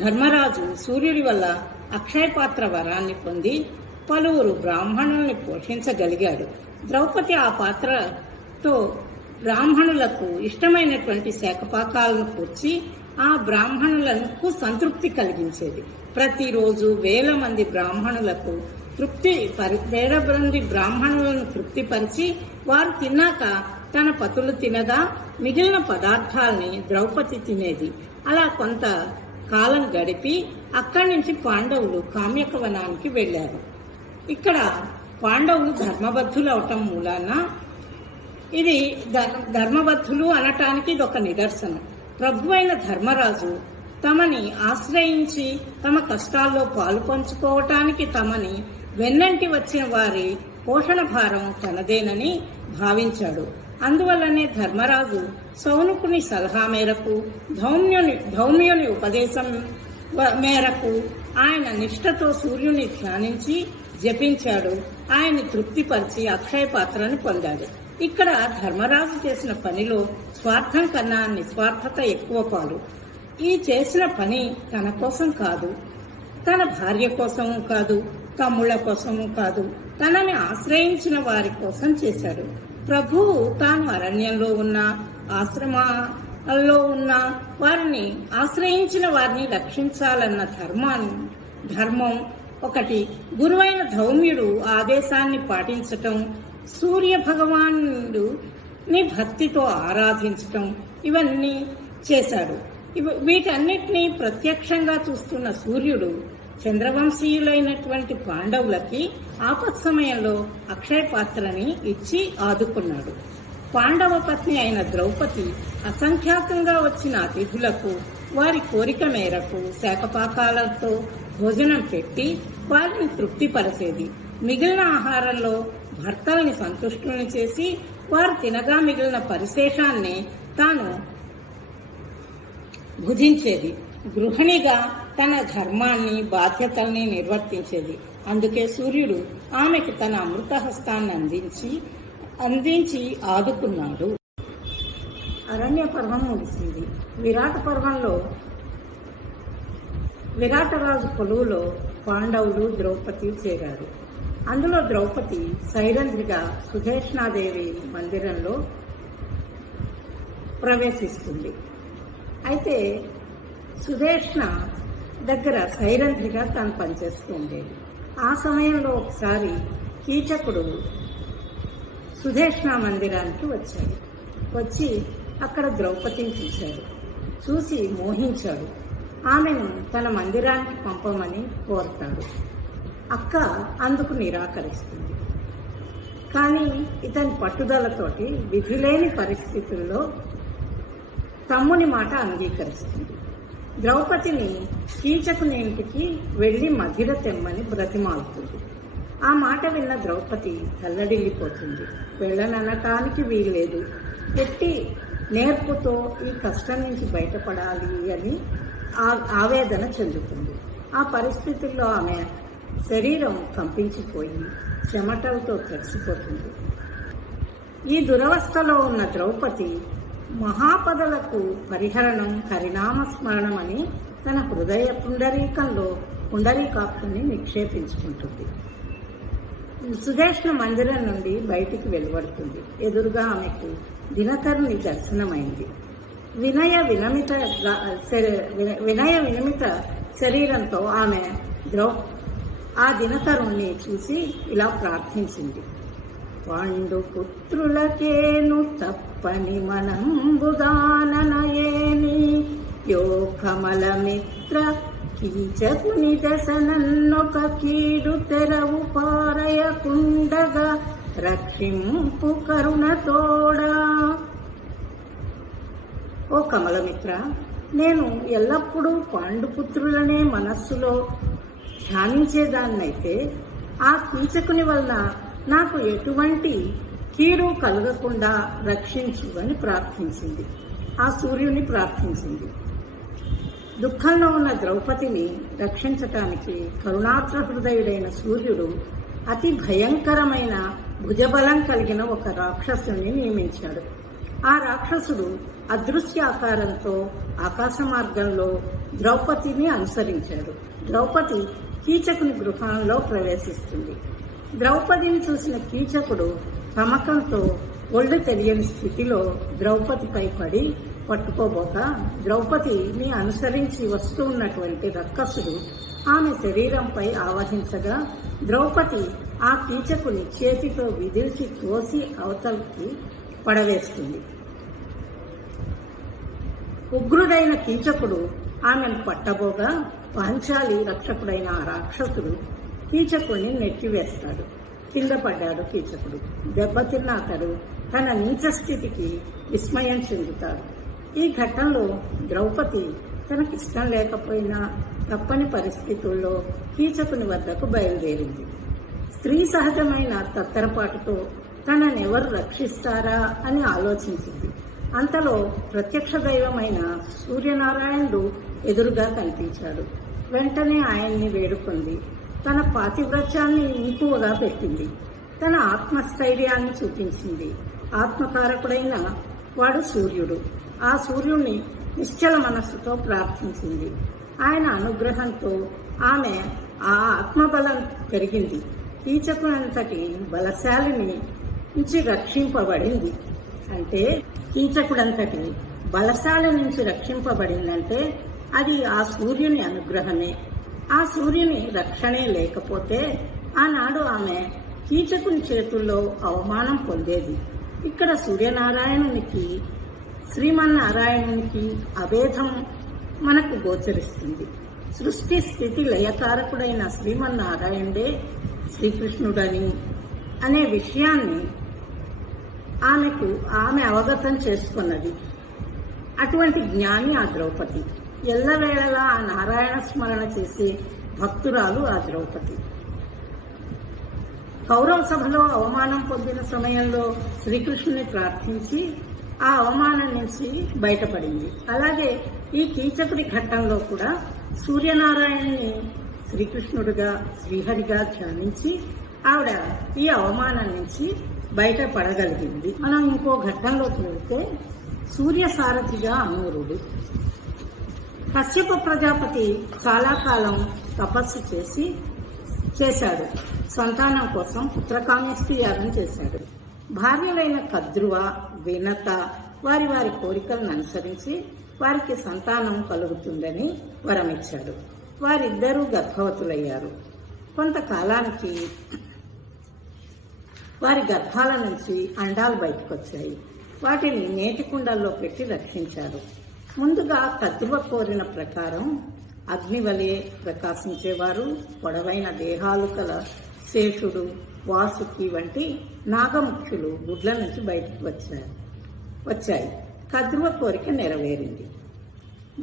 ధర్మరాజు సూర్యుడి వల్ల అక్షయ పాత్ర వరాన్ని పొంది పలువురు బ్రాహ్మణుల్ని పోషించగలిగాడు. ద్రౌపది ఆ పాత్రతో బ్రాహ్మణులకు ఇష్టమైనటువంటి శాఖపాకాలను కూర్చి ఆ బ్రాహ్మణులకు సంతృప్తి కలిగించేది. ప్రతిరోజు వేల మంది బ్రాహ్మణులకు బ్రాహ్మణులను తృప్తిపరిచి వారు తిన్నాక తన పతులు తినగా మిగిలిన పదార్థాలని ద్రౌపది తినేది. అలా కొంత కాలం గడిపి అక్కడి నుంచి పాండవులు కామ్యకవనానికి వెళ్లారు. ఇక్కడ పాండవులు ధర్మబద్ధులు అవటం మూలాన ఇది ధర్మబద్ధులు అనటానికి ఇది ఒక నిదర్శనం. ప్రభువైన ధర్మరాజు తమని ఆశ్రయించి తమ కష్టాల్లో పాలు పంచుకోవటానికి తమని వెన్నంటి వచ్చిన వారి పోషణ భారం తనదేనని భావించాడు. అందువల్లనే ధర్మరాజు సౌనకుని సలహా మేరకు ధౌమ్యుని ఉపదేశం మేరకు ఆయన నిష్ఠతో సూర్యుని ధ్యానించి జపించాడు. ఆయన్ని తృప్తిపరిచి అక్షయ పాత్రను పొందాడు. ఇక్కడ ధర్మరాజు చేసిన పనిలో స్వార్థం కన్నా నిస్వార్థత ఎక్కువ పాలు. ఈ చేసిన పని తన కోసం కాదు, తన భార్య కోసము కాదు, తమ్ముళ్ల కోసము కాదు, తనని ఆశ్రయించిన వారి కోసం చేశాడు. ప్రభువు తాను అరణ్యంలో ఉన్న ఆశ్రమాల్లో ఉన్న వారిని ఆశ్రయించిన వారిని రక్షించాలన్న ధర్మం ఒకటి. గురువైన ధౌమ్యుడు ఆదేశాన్ని పాటించటం, సూర్య భగవానుడిని భక్తితో ఆరాధించటం ఇవన్నీ చేశాడు. వీటన్నిటినీ ప్రత్యక్షంగా చూస్తున్న సూర్యుడు చంద్రవంశీయులైనటువంటి పాండవులకి ఆపత్ సమయంలో అక్షయ పాత్రని ఇచ్చి ఆదుకున్నాడు. పాండవ పత్ని అయిన ద్రౌపది అసంఖ్యాకంగా వచ్చిన అతిథులకు వారి కోరిక మేరకు శాఖపాకాలతో భోజనం పెట్టి వారిని తృప్తిపరిచేది. మిగిలిన ఆహారంలో భర్తల్ని సంతుష్టుల్ని చేసి వారు తినగా మిగిలిన పరిశేషాన్ని తాను భుజించేది. గృహిణిగా తన ధర్మాన్ని, బాధ్యతల్ని నిర్వర్తించేది. అందుకే సూర్యుడు ఆమెకు తన అమృతహస్తాన్ని అందించి ఆదుకున్నాడు. అరణ్య పర్వం ముగిసింది. విరాట పర్వంలో విరాటరాజు కొలువులో పాండవులు ద్రౌపది చేరారు. అందులో ద్రౌపది సైరంధ్రిగా సుధేష్ణాదేవి మందిరంలో ప్రవేశిస్తుంది. అయితే సుధేష్ణ దగ్గర సైరంధ్రిగా తాను పనిచేస్తూ ఉండేది. ఆ సమయంలో ఒకసారి కీచకుడు సుధేష్ణ మందిరానికి వచ్చి అక్కడ ద్రౌపదిని చూసి మోహించాడు. ఆమెను తన మందిరానికి పంపమని కోరతాడు. అక్క అందుకు నిరాకరిస్తుంది. కానీ ఇతని పట్టుదలతోటి విధిలేని పరిస్థితుల్లో తమ్ముని మాట అంగీకరిస్తుంది. ద్రౌపదిని కీచకుని ఇంటికి వెళ్లి మధిర తెమ్మని బ్రతిమాలుతుంది. ఆ మాట విన్న ద్రౌపది తల్లడిల్లిపోతుంది. వెళ్ళననటానికి వీల్లేదు. ఎట్టి నేర్పుతో ఈ కష్టం నుంచి బయటపడాలి అని ఆవేదన చెందుతుంది. ఆ పరిస్థితుల్లో ఆమె శరీరం కంపించిపోయి చెమటలతో తడిసిపోతుంది. ఈ దురవస్థలో ఉన్న ద్రౌపది మహాపదలకు పరిహరణం హరినామస్మరణం అని తన హృదయ పుండరీకంలో పుండరీకాక్షుని నిక్షేపించుకుంటుంది. సుధేష్ణ మందిరం నుండి బయటికి వెలువడుతుంది. ఎదురుగా ఆమెకు దినకరుని దర్శనమైంది. వినయ వినమిత శరీరంతో ఆమె ఆ దినకరుణ్ణి చూసి ఇలా ప్రార్థించింది. పాండు పుత్రులకేను తప్పని మనంబుదాననయేని యో కమలమిత్ర కీచకుని దశనన్నొక కీడు తెరవు పారయకుండగా రక్షింపు కరుణతోడా. ఓ కమలమిత్ర, నేను ఎల్లప్పుడూ పాండుపుత్రులనే మనస్సులో ధ్యానించేదాన్నైతే ఆ కీచకుని వలన నాకు ఎటువంటి కీడు కలగకుండా రక్షించు అని ప్రార్థించింది. ఆ సూర్యుని ప్రార్థించింది. దుఃఖంలో ఉన్న ద్రౌపదిని రక్షించటానికి కరుణార్ద్ర హృదయుడైన సూర్యుడు అతి భయంకరమైన భుజబలం కలిగిన ఒక రాక్షసుని నియమించాడు. ఆ రాక్షసుడు అదృశ్య ఆకారంతో ఆకాశ మార్గంలో ద్రౌపదిని అనుసరించాడు. ద్రౌపది కీచకుని గృహంలో ప్రవేశిస్తుంది. ద్రౌపదిని చూసిన కీచకుడు తమకంతో ఒళ్ళు తెలియని స్థితిలో ద్రౌపదిపై పడి పట్టుకోబోక ద్రౌపదిని అనుసరించి వస్తూ ఉన్నటువంటి రక్కసుడు ఆమె శరీరంపై ఆవహించగా ద్రౌపది ఆ కీచకుని చేతితో విదిల్చి తోసి అవతలికి పడవేస్తుంది. ఉగ్రుడైన కీచకుడు ఆమెను పట్టబోగా పాంచాలి రక్షకుడైన ఆ రాక్షసుడు కీచకుడిని నెట్టివేస్తాడు. కింద పడ్డాడు కీచకుడు. దెబ్బతిన్న అతడు తన నీచ స్థితికి విస్మయం చెందుతాడు. ఈ ఘట్టంలో ద్రౌపది తనకిష్టం లేకపోయినా తప్పని పరిస్థితుల్లో కీచకుని వద్దకు బయలుదేరింది. స్త్రీ సహజమైన తత్తరపాటుతో తననెవరు రక్షిస్తారా అని ఆలోచించింది. అంతలో ప్రత్యక్ష దైవమైన సూర్యనారాయణుడు ఎదురుగా కనిపించాడు. వెంటనే ఆయన్ని వేడుకుంది. తన పాతివ్రత్యాన్ని ఇంకువగా పెట్టింది. తన ఆత్మస్థైర్యాన్ని చూపించింది. ఆత్మకారకుడైన వాడు సూర్యుడు. ఆ సూర్యుణ్ణి నిశ్చల మనస్సుతో ప్రార్థించింది. ఆయన అనుగ్రహంతో ఆమె ఆ ఆత్మబలం పెరిగింది. కీచకుడంతటి బలశాలిని నుంచి రక్షింపబడింది. అంటే కీచకుడంతటి బలశాలి నుంచి రక్షింపబడిందంటే అది ఆ సూర్యుని అనుగ్రహమే. ఆ సూర్యుని రక్షణే లేకపోతే ఆనాడు ఆమె కీచకుని చేతుల్లో అవమానం పొందేది. ఇక్కడ సూర్యనారాయణునికి శ్రీమన్నారాయణునికి అభేదం మనకు గోచరిస్తుంది. సృష్టి స్థితి లయకారకుడైన శ్రీమన్నారాయణుడే శ్రీకృష్ణుడని అనే విషయాన్ని ఆమె అవగతం చేసుకున్నది. అటువంటి జ్ఞాని ఆ ద్రౌపది. ఎల్లవేళలా ఆ నారాయణ స్మరణ చేసే భక్తురాలు ఆ ద్రౌపది. కౌరవ సభలో అవమానం పొందిన సమయంలో శ్రీకృష్ణుని ప్రార్థించి ఆ అవమానం నుంచి బయటపడింది. అలాగే ఈ కీచకుడి ఘట్టంలో కూడా సూర్యనారాయణని శ్రీకృష్ణుడిగా శ్రీహరిగా ధ్యానించి ఆవిడ ఈ అవమానం నుంచి బయటపడగలిగింది. మనం ఇంకో ఘట్టంలోకి వెళ్తే సూర్య సారథిగా అనూరుడు. కశ్యప ప్రజాపతి చాలా కాలం తపస్సు చేశాడు. సంతానం కోసం పుత్రకామేష్టి యాగం చేశాడు. భార్యలైన కద్రువ, వినత వారి వారి కోరికలను అనుసరించి వారికి సంతానం కలుగుతుందని వరమిచ్చాడు. వారిద్దరూ గర్భవతులయ్యారు. కొంతకాలానికి వారి గర్భాల నుంచి అండాలు బయటకొచ్చాయి. వాటిని నేతి కుండల్లో పెట్టి రక్షించారు. ముందుగా కద్రువ కోరిన ప్రకారం అగ్నివలే ప్రకాశించేవారు, పొడవైన దేహాలు కల శేషుడు, వాసుకి వంటి నాగముఖ్యులు గుడ్ల నుంచి బయటకు వచ్చాయి. కద్రువ కోరిక నెరవేరింది.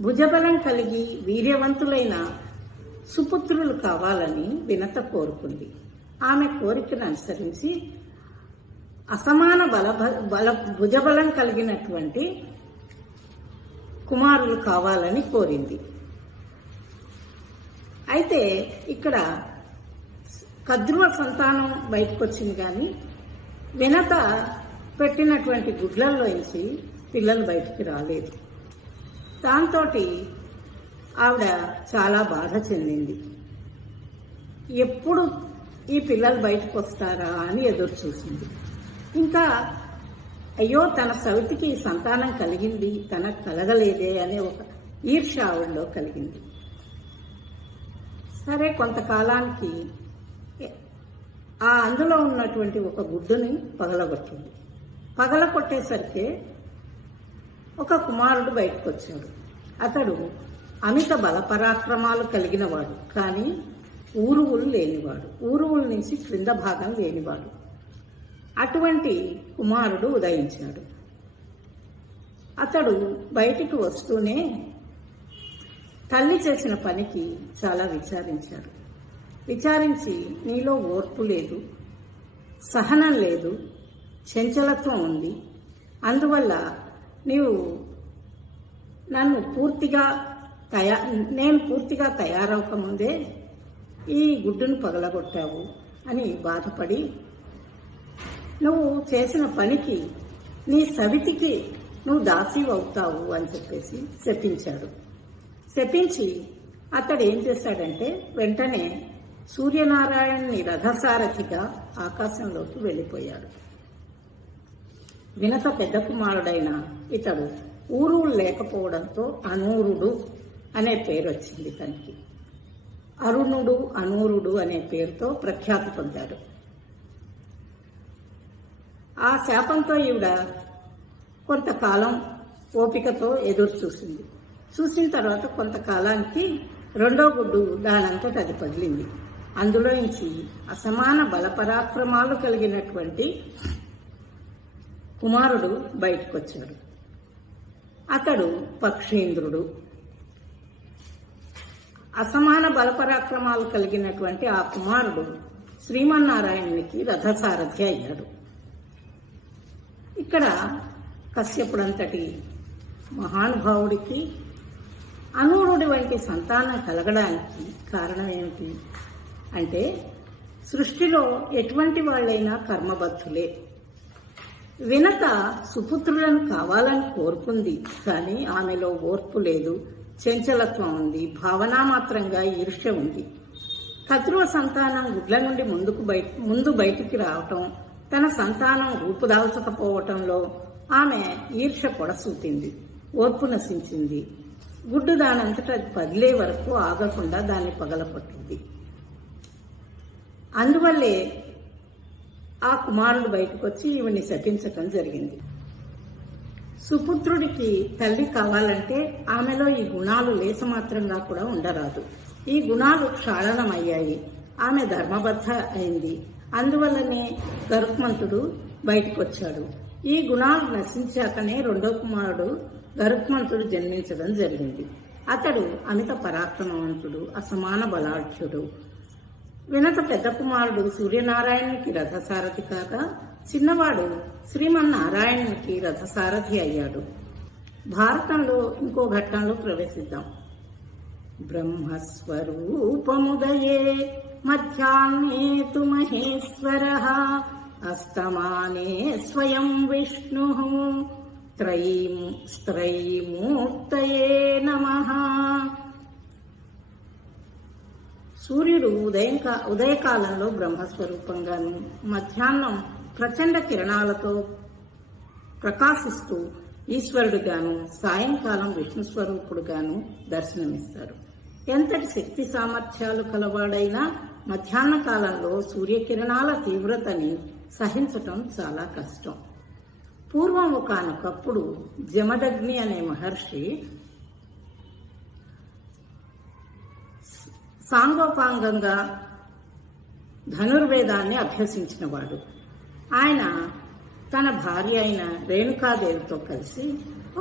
భుజబలం కలిగి వీర్యవంతులైన సుపుత్రులు కావాలని వినత కోరుకుంది. ఆమె కోరికను అనుసరించి అసమాన భుజబలం కలిగినటువంటి కుమారులు కావాలని కోరింది. అయితే ఇక్కడ కద్రువ సంతానం బయటకు వచ్చింది, కానీ వినత పెట్టినటువంటి గుడ్లల్లోంచి పిల్లలు బయటికి రాలేదు. దాంతో ఆవిడ చాలా బాధ చెందింది. ఎప్పుడు ఈ పిల్లలు బయటకు వస్తారా అని ఎదురు చూసింది. ఇంకా అయ్యో తన సవితికి సంతానం కలిగింది, తనకు కలగలేదే అనే ఒక ఈర్ష్య ఆవిడలో కలిగింది. సరే, కొంతకాలానికి అందులో ఉన్నటువంటి ఒక గుడ్డుని పగలగొట్టింది. పగలగొట్టేసరికి ఒక కుమారుడు బయటకు వచ్చాడు. అతడు అమిత బలపరాక్రమాలు కలిగినవాడు, కానీ ఊరువులు లేనివాడు, ఊరువుల నుంచి క్రింద భాగం లేనివాడు. అటువంటి కుమారుడు ఉదయించాడు. అతడు బయటికి వస్తూనే తల్లి చేసిన పనికి చాలా విచారించాడు. విచారించి నీలో ఓర్పు లేదు, సహనం లేదు, చంచలత్వం ఉంది. అందువల్ల నీవు నేను పూర్తిగా తయారవకముందే ఈ గుడ్డును పగలగొట్టావు అని బాధపడి, నువ్వు చేసిన పనికి నీ సవితికి నువ్వు దాసి అవుతావు అని చెప్పేసి శపించాడు. శపించి అతడు ఏం చేశాడంటే వెంటనే సూర్యనారాయణుని రథసారథిగా ఆకాశంలోకి వెళ్ళిపోయాడు. వినత పెద్ద కుమారుడైన ఇతడు ఊరు లేకపోవడంతో అనూరుడు అనే పేరు వచ్చింది తనకి. అరుణుడు, అనూరుడు అనే పేరుతో ప్రఖ్యాతి పొందాడు. ఆ శాపంతో ఈవిడ కొంతకాలం ఓపికతో ఎదురు చూసింది. చూసిన తర్వాత కొంతకాలానికి రెండో గుడ్డు దానంతట అది పగిలింది. అందులోంచి అసమాన బలపరాక్రమాలు కలిగినటువంటి కుమారుడు బయటకు వచ్చాడు. అతడు పక్షేంద్రుడు. అసమాన బలపరాక్రమాలు కలిగినటువంటి ఆ కుమారుడు శ్రీమన్నారాయణునికి రథసారథి అయ్యాడు. ఇక్కడ కశ్యపుడంతటి మహానుభావుడికి అనూరుడి వంటి సంతానం కలగడానికి కారణం ఏమిటి అంటే, సృష్టిలో ఎటువంటి వాళ్ళైనా కర్మబద్ధులే. వినత సుపుత్రులను కావాలని కోరుకుంది, కానీ ఆమెలో ఓర్పు లేదు, చంచలత్వం ఉంది, భావనామాత్రంగా ఈర్ష్య ఉంది. కద్రువ సంతానం గుడ్ల నుండి ముందు బయటికి రావటం, తన సంతానం రూపుదాల్చకపోవటంలో ఆమె ఈర్ష్య పొడసూటింది, ఓర్పు నశించింది. గుడ్డు దానంతటా పగిలే వరకు ఆగకుండా దాన్ని పగలకొట్టింది. అందువల్లే ఆ కుమారుడు బయటకు వచ్చి ఈవిని శపించటం జరిగింది. సుపుత్రుడికి తల్లి కావాలంటే ఆమెలో ఈ గుణాలు లేసమాత్రంగా కూడా ఉండరాదు. ఈ గుణాలు క్షాళనమయ్యాయి. ఆమె ధర్మబద్ధ అయింది. అందువల్లనే గరుత్మంతుడు బయటకు వచ్చాడు. ఈ గుణాలు నశించాకనే రెండో కుమారుడు గరుత్మంతుడు జన్మించడం జరిగింది. అతడు అమిత పరాక్రమవంతుడు, అసమాన బలాఢ్యుడు. వినత పెద్ద కుమారుడు సూర్యనారాయణునికి రథసారథి కాగా, చిన్నవాడు శ్రీమన్నారాయణునికి రథసారథి అయ్యాడు. భారతంలో ఇంకో ఘట్టంలో ప్రవేశిద్దాం. బ్రహ్మస్వరూపముదయే మధ్యాహ్నే తు మహేశ్వరః అస్తమానే స్వయం విష్ణుః త్రైమూర్తయే నమః. సూర్యుడు ఉదయకాలంలో బ్రహ్మస్వరూపంగాను, మధ్యాహ్నం ప్రచండ కిరణాలతో ప్రకాశిస్తూ ఈశ్వరుడుగాను, సాయంకాలం విష్ణు స్వరూపుడుగాను దర్శనమిస్తాడు. ఎంతటి శక్తి సామర్థ్యాలు కలవాడైనా మధ్యాహ్న కాలంలో సూర్యకిరణాల తీవ్రతని సహించటం చాలా కష్టం. పూర్వం ఒకానొకప్పుడు జమదగ్ని అనే మహర్షి సాంగోపాంగంగా ధనుర్వేదాన్ని అభ్యసించినవాడు. ఆయన తన భార్య అయిన రేణుకాదేవితో కలిసి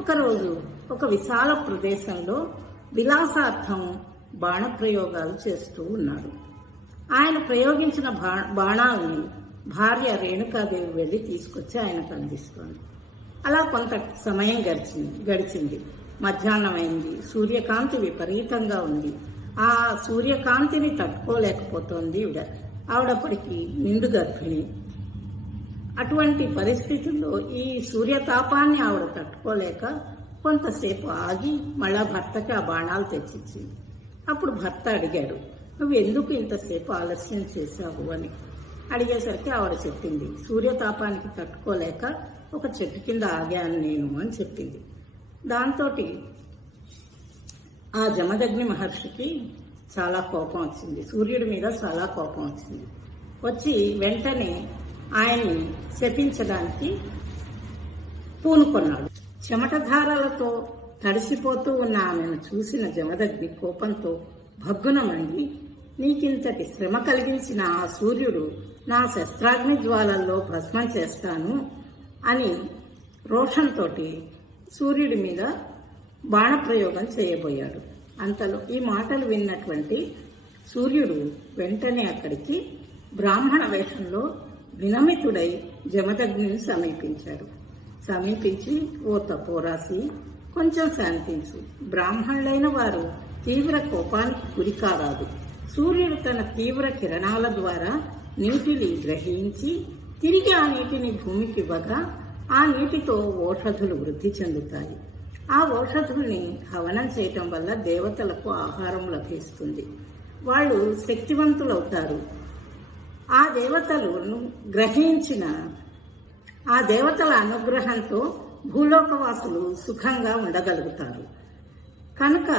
ఒకరోజు ఒక విశాల ప్రదేశంలో విలాసార్థం బాణప్రయోగాలు చేస్తూ ఉన్నాడు. ఆయన ప్రయోగించిన బాణాలని భార్య రేణుకాదేవి వెళ్లి తీసుకొచ్చి ఆయనకు అందిస్తోంది. అలా కొంత సమయం గడిచింది. మధ్యాహ్నం అయింది. సూర్యకాంతి విపరీతంగా ఉంది. ఆ సూర్యకాంతిని తట్టుకోలేకపోతోంది ఆవిడప్పటికి నిండు గర్భిణి. అటువంటి పరిస్థితుల్లో ఈ సూర్యతాపాన్ని ఆవిడ తట్టుకోలేక కొంతసేపు ఆగి మళ్ళా భర్తకి ఆ బాణాలు తెచ్చిచ్చింది. అప్పుడు భర్త అడిగాడు, నువ్వు ఎందుకు ఇంతసేపు ఆలస్యం చేశావు అని. అడిగేసరికి ఆవిడ చెప్పింది, సూర్యతాపానికి తట్టుకోలేక ఒక చెట్టు కింద ఆగాను నేను అని చెప్పింది. దాంతో ఆ జమదగ్ని మహర్షికి చాలా కోపం వచ్చింది. సూర్యుడి మీద చాలా కోపం వచ్చింది. వచ్చి వెంటనే ఆయన్ని శపించడానికి పూనుకొన్నాడు. చెమటధారాలతో తడిసిపోతూ ఉన్న ఆమెను చూసిన జమదగ్ని కోపంతో భగ్గున మండి, నీకింతటి శ్రమ కలిగించిన ఆ సూర్యుడు నా శస్త్రాగ్ని జ్వాలల్లో భస్మం చేస్తాను అని రోషంతో సూర్యుడి మీద బాణప్రయోగం చేయబోయాడు. అంతలో ఈ మాటలు విన్నటువంటి సూర్యుడు వెంటనే అక్కడికి బ్రాహ్మణ వేషంలో వినమితుడై జమదగ్నిని సమీపించి ఓ తపోరాసి, కొంచెం శాంతించు. బ్రాహ్మణులైన వారు తీవ్ర కోపానికి గురి కారాదు. సూర్యుడు తన తీవ్ర కిరణాల ద్వారా నీటిని గ్రహించి తిరిగి ఆ నీటిని భూమికి ఇవ్వగా ఆ నీటితో ఓషధులు వృద్ధి చెందుతాయి. ఆ ఓషధుల్ని హవనం చేయటం వల్ల దేవతలకు ఆహారం లభిస్తుంది. వాళ్ళు శక్తివంతులవుతారు. ఆ దేవతలను గ్రహించిన ఆ దేవతల అనుగ్రహంతో భూలోకవాసులు సుఖంగా ఉండగలుగుతారు. కనుక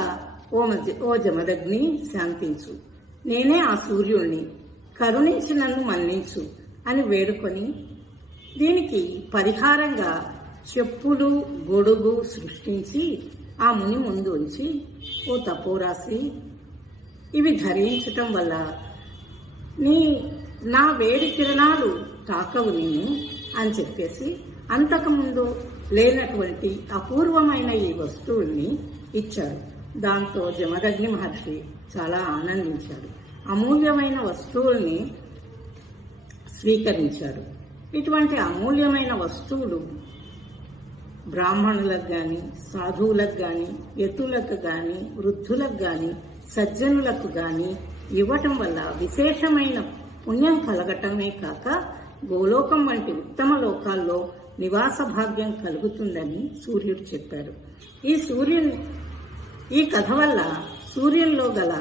ఓ జమదగ్ని, శాంతించు. నేనే ఆ సూర్యుణ్ణి, కరుణించి నన్ను మన్నించు అని వేడుకొని దీనికి పరిహారంగా చెప్పులు, గొడుగు సృష్టించి ఆ ముని ముందు ఉంచి, ఓ తపోరాసి, ఇవి ధరించటం వల్ల నా వేడి కిరణాలు తాకవు నిన్ను అని చెప్పేసి అంతకుముందు లేనటువంటి అపూర్వమైన ఈ వస్తువుల్ని ఇచ్చారు. దాంతో జమదగ్ని మహర్షి చాలా ఆనందించాడు. అమూల్యమైన వస్తువుల్ని స్వీకరించాడు. ఇటువంటి అమూల్యమైన వస్తువులు బ్రాహ్మణులకు గాని, సాధువులకు గాని, యతులకు గాని, వృద్ధులకు గాని, సజ్జనులకు గాని ఇవ్వటం వల్ల విశేషమైన పుణ్యం కలగటమే కాక గోలోకం వంటి ఉత్తమ లోకాల్లో నివాస భాగ్యం కలుగుతుందని సూర్యుడు చెప్పాడు. ఈ కథ వల్ల సూర్యుల్లో గల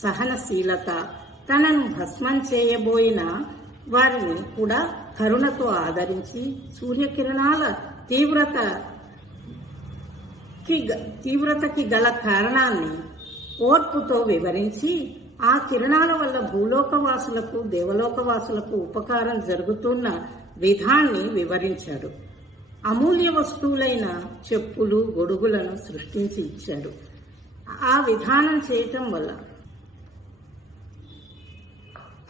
సహనశీలత, తనను భస్మం చేయబోయిన వారిని కూడా కరుణతో ఆదరించి సూర్యకిరణాల తీవ్రతకి గల కారణాన్ని ఓర్పుతో వివరించి ఆ కిరణాల వల్ల భూలోకవాసులకు, దేవలోకవాసులకు ఉపకారం జరుగుతున్న విధాన్ని వివరించాడు. అమూల్య వస్తువులైన చెప్పులు, గొడుగులను సృష్టించి ఇచ్చాడు. ఆ విధానం చేయటం వల్ల,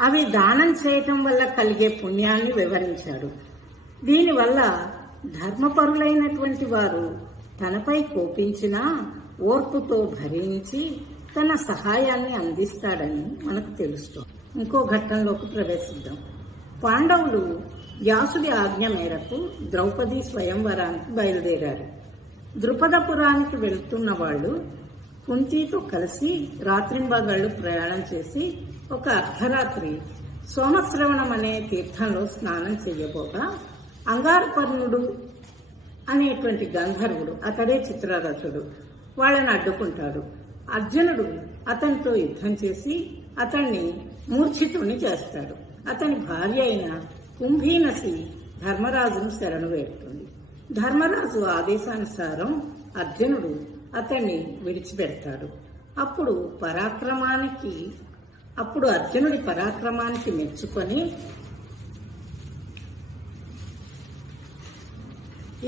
అవి దానం చేయటం వల్ల కలిగే పుణ్యాన్ని వివరించాడు. దీనివల్ల ధర్మపరులైనటువంటి వారు తనపై కోపించినా ఓర్పుతో భరించి తన సహాయాన్ని అందిస్తాడని మనకు తెలుస్తుంది. ఇంకో ఘట్టంలోకి ప్రవేశిద్దాం. పాండవులు వ్యాసుడి ఆజ్ఞ మేరకు ద్రౌపది స్వయంవరానికి బయలుదేరారు. ద్రుపదపురానికి వెళ్తున్న వాళ్ళు కుంతితో కలిసి రాత్రింబగళ్లు ప్రయాణం చేసి ఒక అర్ధరాత్రి సోమశ్రవణం అనే తీర్థంలో స్నానం చేయబోగా అంగారపర్ణుడు అనేటువంటి గంధర్వుడు, అతడే చిత్రరథుడు, వాళ్ళని అడ్డుకుంటాడు. అర్జునుడు అతనితో యుద్ధం చేసి అతన్ని మూర్ఛితుణ్ణి చేస్తాడు. అతని భార్య అయిన కుంభీనసి ధర్మరాజును శరణు వేడుతుంది. ధర్మరాజు ఆదేశానుసారం అర్జునుడు అతన్ని విడిచిపెడతాడు. అప్పుడు అర్జునుడి పరాక్రమానికి మెచ్చుకొని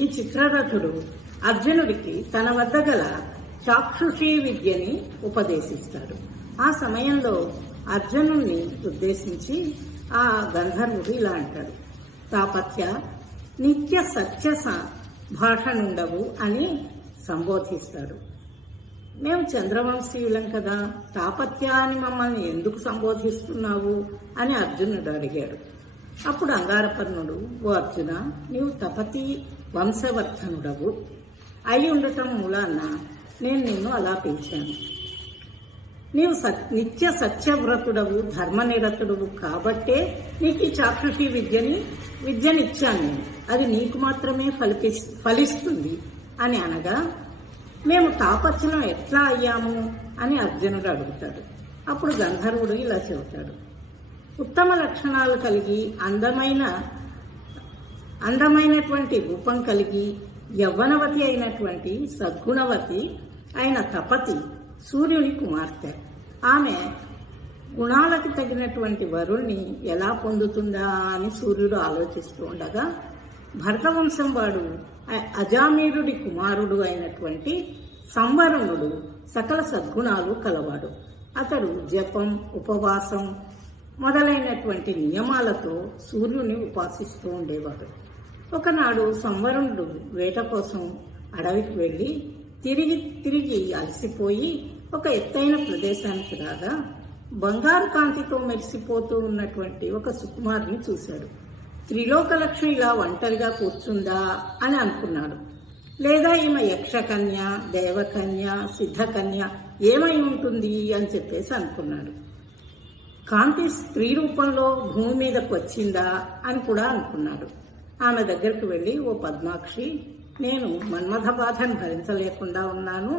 ఈ చిత్రరథుడు అర్జునుడికి తన వద్ద గల చాక్షుషీ విద్యని ఉపదేశిస్తాడు. ఆ సమయంలో అర్జునుడిని ఉద్దేశించి ఆ గంధర్వుడు ఇలా అంటాడు: తాపత్య, నిత్య సత్య భాషనుండవు అని సంబోధిస్తాడు. మేము చంద్రవంశీయులం కదా, తాపత్య అని మమ్మల్ని ఎందుకు సంబోధిస్తున్నావు అని అర్జునుడు అడిగాడు. అప్పుడు అంగారపర్ణుడు, ఓ అర్జున, నీవు తపతి వంశవర్ధనుడవు అయి ఉండటం మూలాన నేను నిన్ను అలా పిలిచాను. నీవు నిత్య సత్యవ్రతుడవు, ధర్మనిరతుడవు కాబట్టే నీకు ఈ చాక్షుషి విద్యనిచ్చాను నేను. అది నీకు మాత్రమే ఫలిస్తుంది అని అనగా, మేము తాపత్యం ఎట్లా అయ్యాము అని అర్జునుడు అడుగుతాడు. అప్పుడు గంధర్వుడు ఇలా చెబుతాడు: ఉత్తమ లక్షణాలు కలిగి అందమైనటువంటి రూపం కలిగి యవ్వనవతి అయినటువంటి సద్గుణవతి అయిన తపతి సూర్యుని కుమార్తె. ఆమె గుణాలకు తగినటువంటి వరుణ్ణి ఎలా పొందుతుందా అని సూర్యుడు ఆలోచిస్తూ ఉండగా, భరతవంశం వాడు అజామీరుడి కుమారుడు అయినటువంటి సంవరుణుడు సకల సద్గుణాలు కలవాడు. అతడు జపం, ఉపవాసం మొదలైనటువంటి నియమాలతో సూర్యుని ఉపాసిస్తూ ఉండేవాడు. ఒకనాడు సంవరుణుడు వేట కోసం అడవికి వెళ్లి తిరిగి అలసిపోయి ఒక ఎత్తైన ప్రదేశానికి రాగా బంగారు కాంతితో మెరిసిపోతూ ఉన్నటువంటి ఒక సుకుమారిని చూశాడు. త్రిలోకలక్ష్మి ఇలా ఒంటరిగా కూర్చుందా అని అనుకున్నాడు. లేదా ఈమె యక్షకన్య, దేవకన్య, సిద్ధకన్య ఏమై ఉంటుంది అని చెప్పేసి అనుకున్నాడు. కాంతి స్త్రీ రూపంలో భూమి మీదకు వచ్చిందా అని కూడా అనుకున్నాడు. ఆమె దగ్గరకు వెళ్ళి, ఓ పద్మాక్షి, నేను మన్మథ బాధను భరించలేకుండా ఉన్నాను,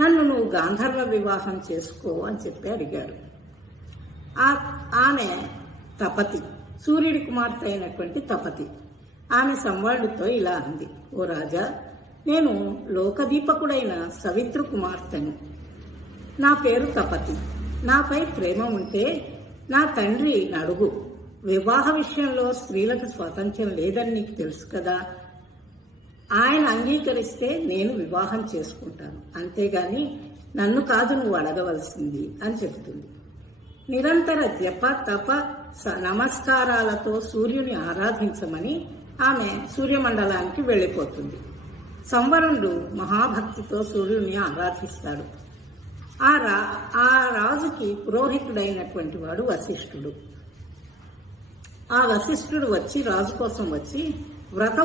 నన్ను నువ్వు గాంధర్వ వివాహం చేసుకో అని చెప్పి అడిగాడు. ఆమె తపతి, సూర్యుడి కుమార్తె అయినటువంటి తపతి. ఆమె సంవాళ్ళుతో ఇలా అంది, ఓ రాజా, నేను లోకదీపకుడైన సవిత్రు కుమార్తెను. నా పేరు తపతి. నాపై ప్రేమ ఉంటే నా తండ్రి నడుగు. వివాహ విషయంలో స్త్రీలకు స్వాతంత్ర్యం లేదని నీకు తెలుసు కదా. ఆయన అంగీకరిస్తే నేను వివాహం చేసుకుంటాను, అంతేగాని నన్ను కాదు నువ్వు అడగవలసింది అని చెబుతుంది. నిరంతర జప తప నమస్కారాలతో సూర్యుని ఆరాధించమని ఆమె సూర్యమండలానికి వెళ్ళిపోతుంది. సంవరుణుడు మహాభక్తితో సూర్యుని ఆరాధిస్తాడు. ఆ రాజుకి పురోహితుడైనటువంటి వాడు వశిష్ఠుడు. ఆ వశిష్ఠుడు వచ్చి రాజు కోసం వచ్చి వ్రత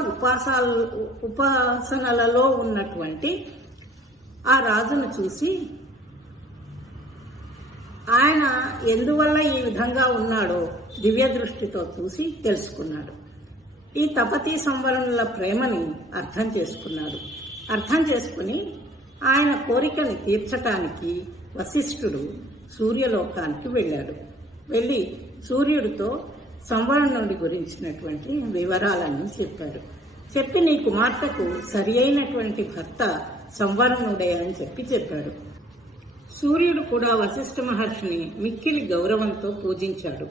ఉపాసనలలో ఉన్నటువంటి ఆ రాజును చూసి ఆయన ఎందువల్ల ఈ విధంగా ఉన్నాడో దివ్య దృష్టితో చూసి తెలుసుకున్నాడు. ఈ తపతి సంవరణుల ప్రేమని అర్థం చేసుకున్నాడు. అర్థం చేసుకుని ఆయన కోరికని తీర్చటానికి వశిష్ఠుడు సూర్యలోకానికి వెళ్ళాడు. వెళ్ళి సూర్యుడితో సంవరణుడి గురించినటువంటి వివరాలన్నీ చెప్పాడు. చెప్పి నీ కుమార్తెకు సరి అయినటువంటి భర్త సంవరణుడే అని చెప్పాడు. సూర్యుడు కూడా వశిష్ఠ మహర్షిని మిక్కిలి గౌరవంతో పూజించాడు.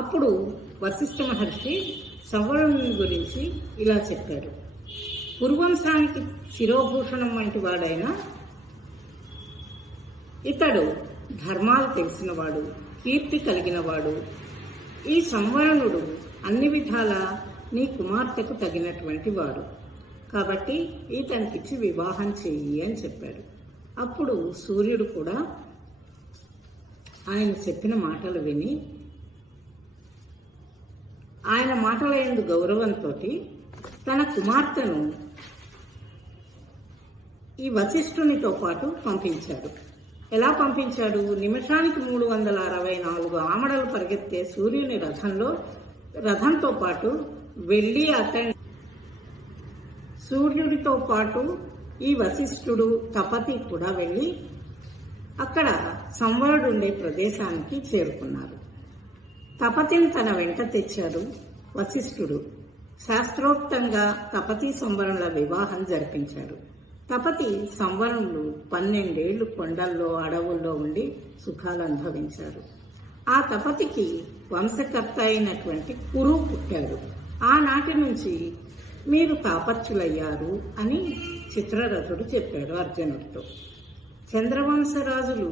అప్పుడు వశిష్ఠ మహర్షి సంవరణుని గురించి ఇలా చెప్పారు. పురువంశానికి శిరోభూషణం వంటి వాడైన ఇతడు ధర్మాలు తెలిసినవాడు, కీర్తి కలిగినవాడు. ఈ సంవరణుడు అన్ని విధాలా నీ కుమార్తెకు తగినటువంటి వాడు, కాబట్టి ఇతనికిచ్చి వివాహం చెయ్యి అని చెప్పాడు. అప్పుడు సూర్యుడు కూడా ఆయన చెప్పిన మాటలు విని ఆయన మాటల యందు గౌరవంతో తన కుమార్తెను ఈ వశిష్ఠునితో పాటు పంపించాడు. ఎలా పంపించాడు? నిమిషానికి 364 ఆమడలు పరిగెత్తే సూర్యుని రథంతో పాటు వెళ్లి సూర్యుడితో పాటు ఈ వశిష్ఠుడు తపతి కూడా వెళ్లి అక్కడ సంవరుడుండే ప్రదేశానికి చేరుకున్నారు. తపతిని తన వెంట తెచ్చాడు వశిష్ఠుడు. శాస్త్రోక్తంగా తపతి సంవరణుల వివాహం జరిపించాడు. తపతి సంవరణులు 12 ఏళ్లు కొండల్లో అడవుల్లో ఉండి సుఖాలు అనుభవించారు. ఆ తపతికి వంశకర్త అయినటువంటి కురు పుట్టాడు. ఆనాటి నుంచి మీరు తాపత్యులయ్యారు అని చిత్రరథుడు చెప్పాడు అర్జునుడితో. చంద్రవంశరాజులు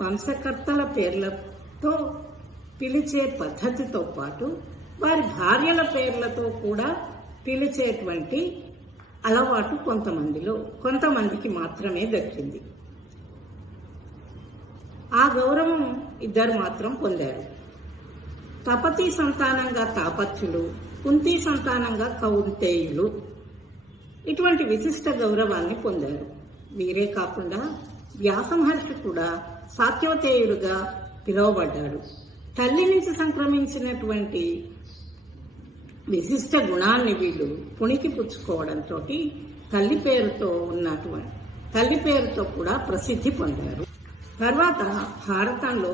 వంశకర్తల పేర్లతో పిలిచే పద్ధతితో పాటు వారి భార్యల పేర్లతో కూడా పిలిచేటువంటి అలవాటు కొంతమందికి మాత్రమే దక్కింది. ఆ గౌరవం ఇద్దరు మాత్రం పొందారు. తపతి సంతానంగా తాపత్యులు, కుంతి సంతానంగా కౌంతేయులు ఇటువంటి విశిష్ట గౌరవాన్ని పొందారు. వీరే కాకుండా వ్యాసమహర్షి కూడా సాత్యవతేయుడుగా పిలువబడ్డాడు. తల్లి నుంచి సంక్రమించినటువంటి విశిష్ట గుణాన్ని వీళ్ళు పుణికి పుచ్చుకోవడంతో తల్లి పేరుతో కూడా ప్రసిద్ధి పొందారు. తర్వాత భారతంలో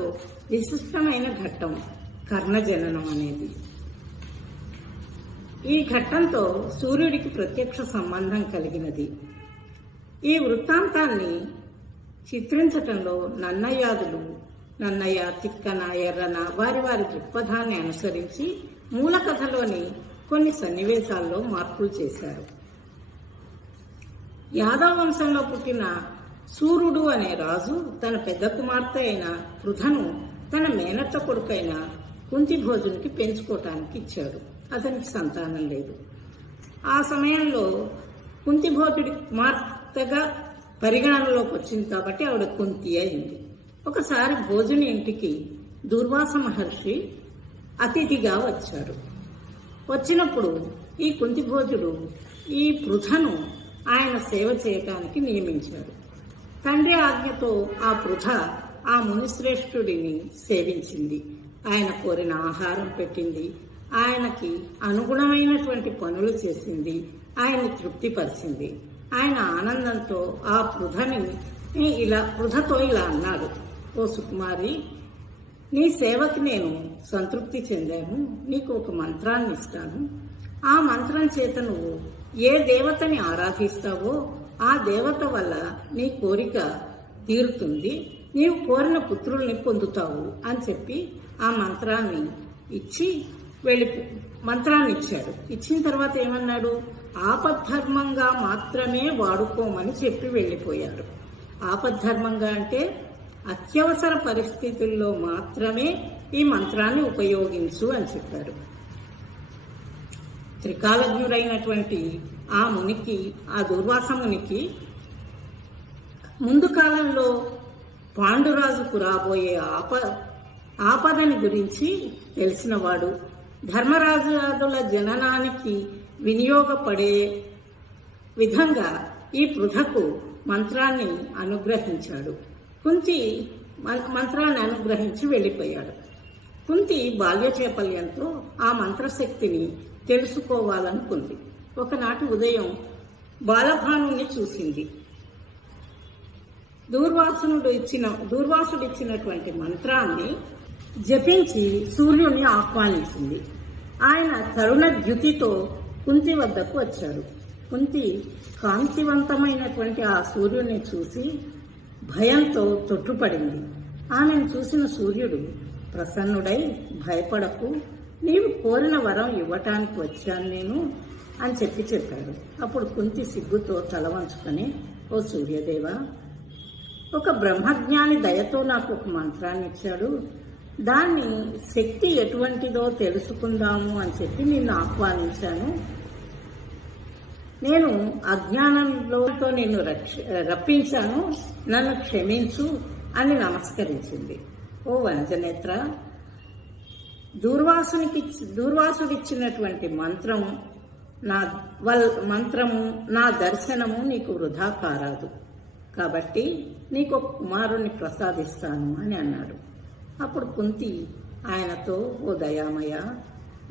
విశిష్టమైన ఘట్టం కర్ణజననం అనేది. ఈ ఘట్టంతో సూర్యుడికి ప్రత్యక్ష సంబంధం కలిగినది. ఈ వృత్తాంతాన్ని చిత్రించటంలో నన్నయాదులు, నన్నయ్య, తిక్కన, ఎర్రన వారి దృక్పథాన్ని అనుసరించి మూల కథలోని కొన్ని సన్నివేశాల్లో మార్పులు చేశారు. యాదవ వంశంలో పుట్టిన సూర్యుడు అనే రాజు తన పెద్ద కుమార్తె అయిన పృథను తన మేనత్త కొడుకైన కుంతిభోజునికి పెంచుకోవటానికి ఇచ్చాడు. అతనికి సంతానం లేదు. ఆ సమయంలో కుంతిభోజుడి కుమార్తెగా పరిగణనలోకి వచ్చింది కాబట్టి ఆవిడ కుంతి అయింది. ఒకసారి భోజని ఇంటికి దూర్వాస మహర్షి అతిథిగా వచ్చారు. వచ్చినప్పుడు ఈ కుంతి భోజుడు ఈ పృథను ఆయన సేవ చేయటానికి నియమించారు. తండ్రి ఆజ్ఞతో ఆ పృథ ఆ మునిశ్రేష్ఠుడిని సేవించింది. ఆయన కోరిన ఆహారం పెట్టింది, ఆయనకి అనుగుణమైనటువంటి పనులు చేసింది, ఆయన్ని తృప్తిపరిచింది. ఆయన ఆనందంతో ఆ పృథతో ఇలా అన్నాడు, ఓ సుకుమారి, నీ సేవకి నేను సంతృప్తి చెందాను. నీకు ఒక మంత్రాన్ని ఇస్తాను. ఆ మంత్రం చేత నువ్వు ఏ దేవతని ఆరాధిస్తావో ఆ దేవత వల్ల నీ కోరిక తీరుతుంది, నీవు కోరిన పుత్రుల్ని పొందుతావు అని చెప్పి ఆ మంత్రాన్ని ఇచ్చాడు. ఇచ్చిన తర్వాత ఏమన్నాడు, ఆపద్ధర్మంగా మాత్రమే వాడుకోమని చెప్పి వెళ్ళిపోయారు. ఆపద్ధర్మంగా అంటే అత్యవసర పరిస్థితుల్లో మాత్రమే ఈ మంత్రాన్ని ఉపయోగించు అని చెప్పారు. త్రికాలజ్ఞుడైనటువంటి ఆ మునికి, ఆ దుర్వాస మునికి ముందు కాలంలో పాండురాజుకు రాబోయే ఆపదని గురించి తెలిసినవాడు. ధర్మరాజుల జననానికి వినియోగపడే విధంగా ఈ పృథకు మంత్రాన్ని అనుగ్రహించాడు. కుంతి మంత్రాన్ని అనుగ్రహించి వెళ్ళిపోయాడు. కుంతి బాల్య చాపల్యంతో ఆ మంత్రశక్తిని తెలుసుకోవాలనుకుంది. ఒకనాటి ఉదయం బాలభానుని చూసింది. దూర్వాసుడిచ్చినటువంటి మంత్రాన్ని జపించి సూర్యుని ఆహ్వానించింది. ఆయన కరుణ ద్యుతితో కుంతి వద్దకు వచ్చారు. కుంతి కాంతివంతమైనటువంటి ఆ సూర్యుని చూసి భయంతో తొట్టుపడింది. ఆమెను చూసిన సూర్యుడు ప్రసన్నుడై, భయపడకు, నీవు కోరిన వరం ఇవ్వటానికి వచ్చాను నేను అని చెప్పాడు. అప్పుడు కుంతి సిగ్గుతో తల వంచుకొని, ఓ సూర్యదేవ, ఒక బ్రహ్మజ్ఞాని దయతో నాకు ఒక మంత్రాన్ని ఇచ్చాడు, దాన్ని శక్తి ఎటువంటిదో తెలుసుకుందాము అని చెప్పి నిన్ను ఆహ్వానించాను. నేను అజ్ఞానంలో నిన్ను రప్పించాను, నన్ను క్షమించు అని నమస్కరించింది. ఓ వనజనేత్ర, దూర్వాసుడిచ్చినటువంటి మంత్రము నా దర్శనము నీకు వృధా కారాదు, కాబట్టి నీకు ఒక కుమారుణ్ణి ప్రసాదిస్తాను అని అన్నాడు. అప్పుడు కుంతి ఆయనతో, ఓ దయామయ,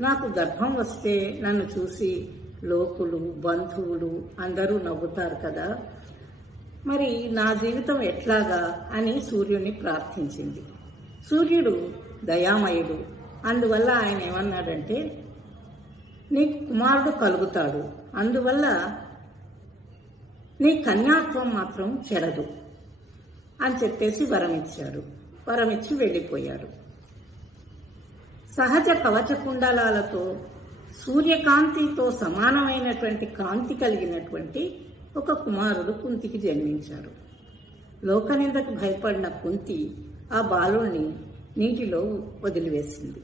నాకు గర్భం వస్తే నన్ను చూసి లోకులు, బంధువులు అందరూ నవ్వుతారు కదా, మరి నా జీవితం ఎట్లాగా అని సూర్యుని ప్రార్థించింది. సూర్యుడు దయామయుడు, అందువల్ల ఆయన ఏమన్నాడంటే, నీకు కుమారుడు కలుగుతాడు, అందువల్ల నీ కన్యాత్వం మాత్రం చెడదు అని చెప్పేసి వరమిచ్చి వెళ్ళిపోయాడు. సహజ కవచ కుండలాలతో సూర్యకాంతితో సమానమైనటువంటి కాంతి కలిగినటువంటి ఒక కుమారుడు కుంతికి జన్మించాడు. లోకనిందకు భయపడిన కుంతి ఆ బాలుణ్ణి నీటిలో వదిలివేసింది.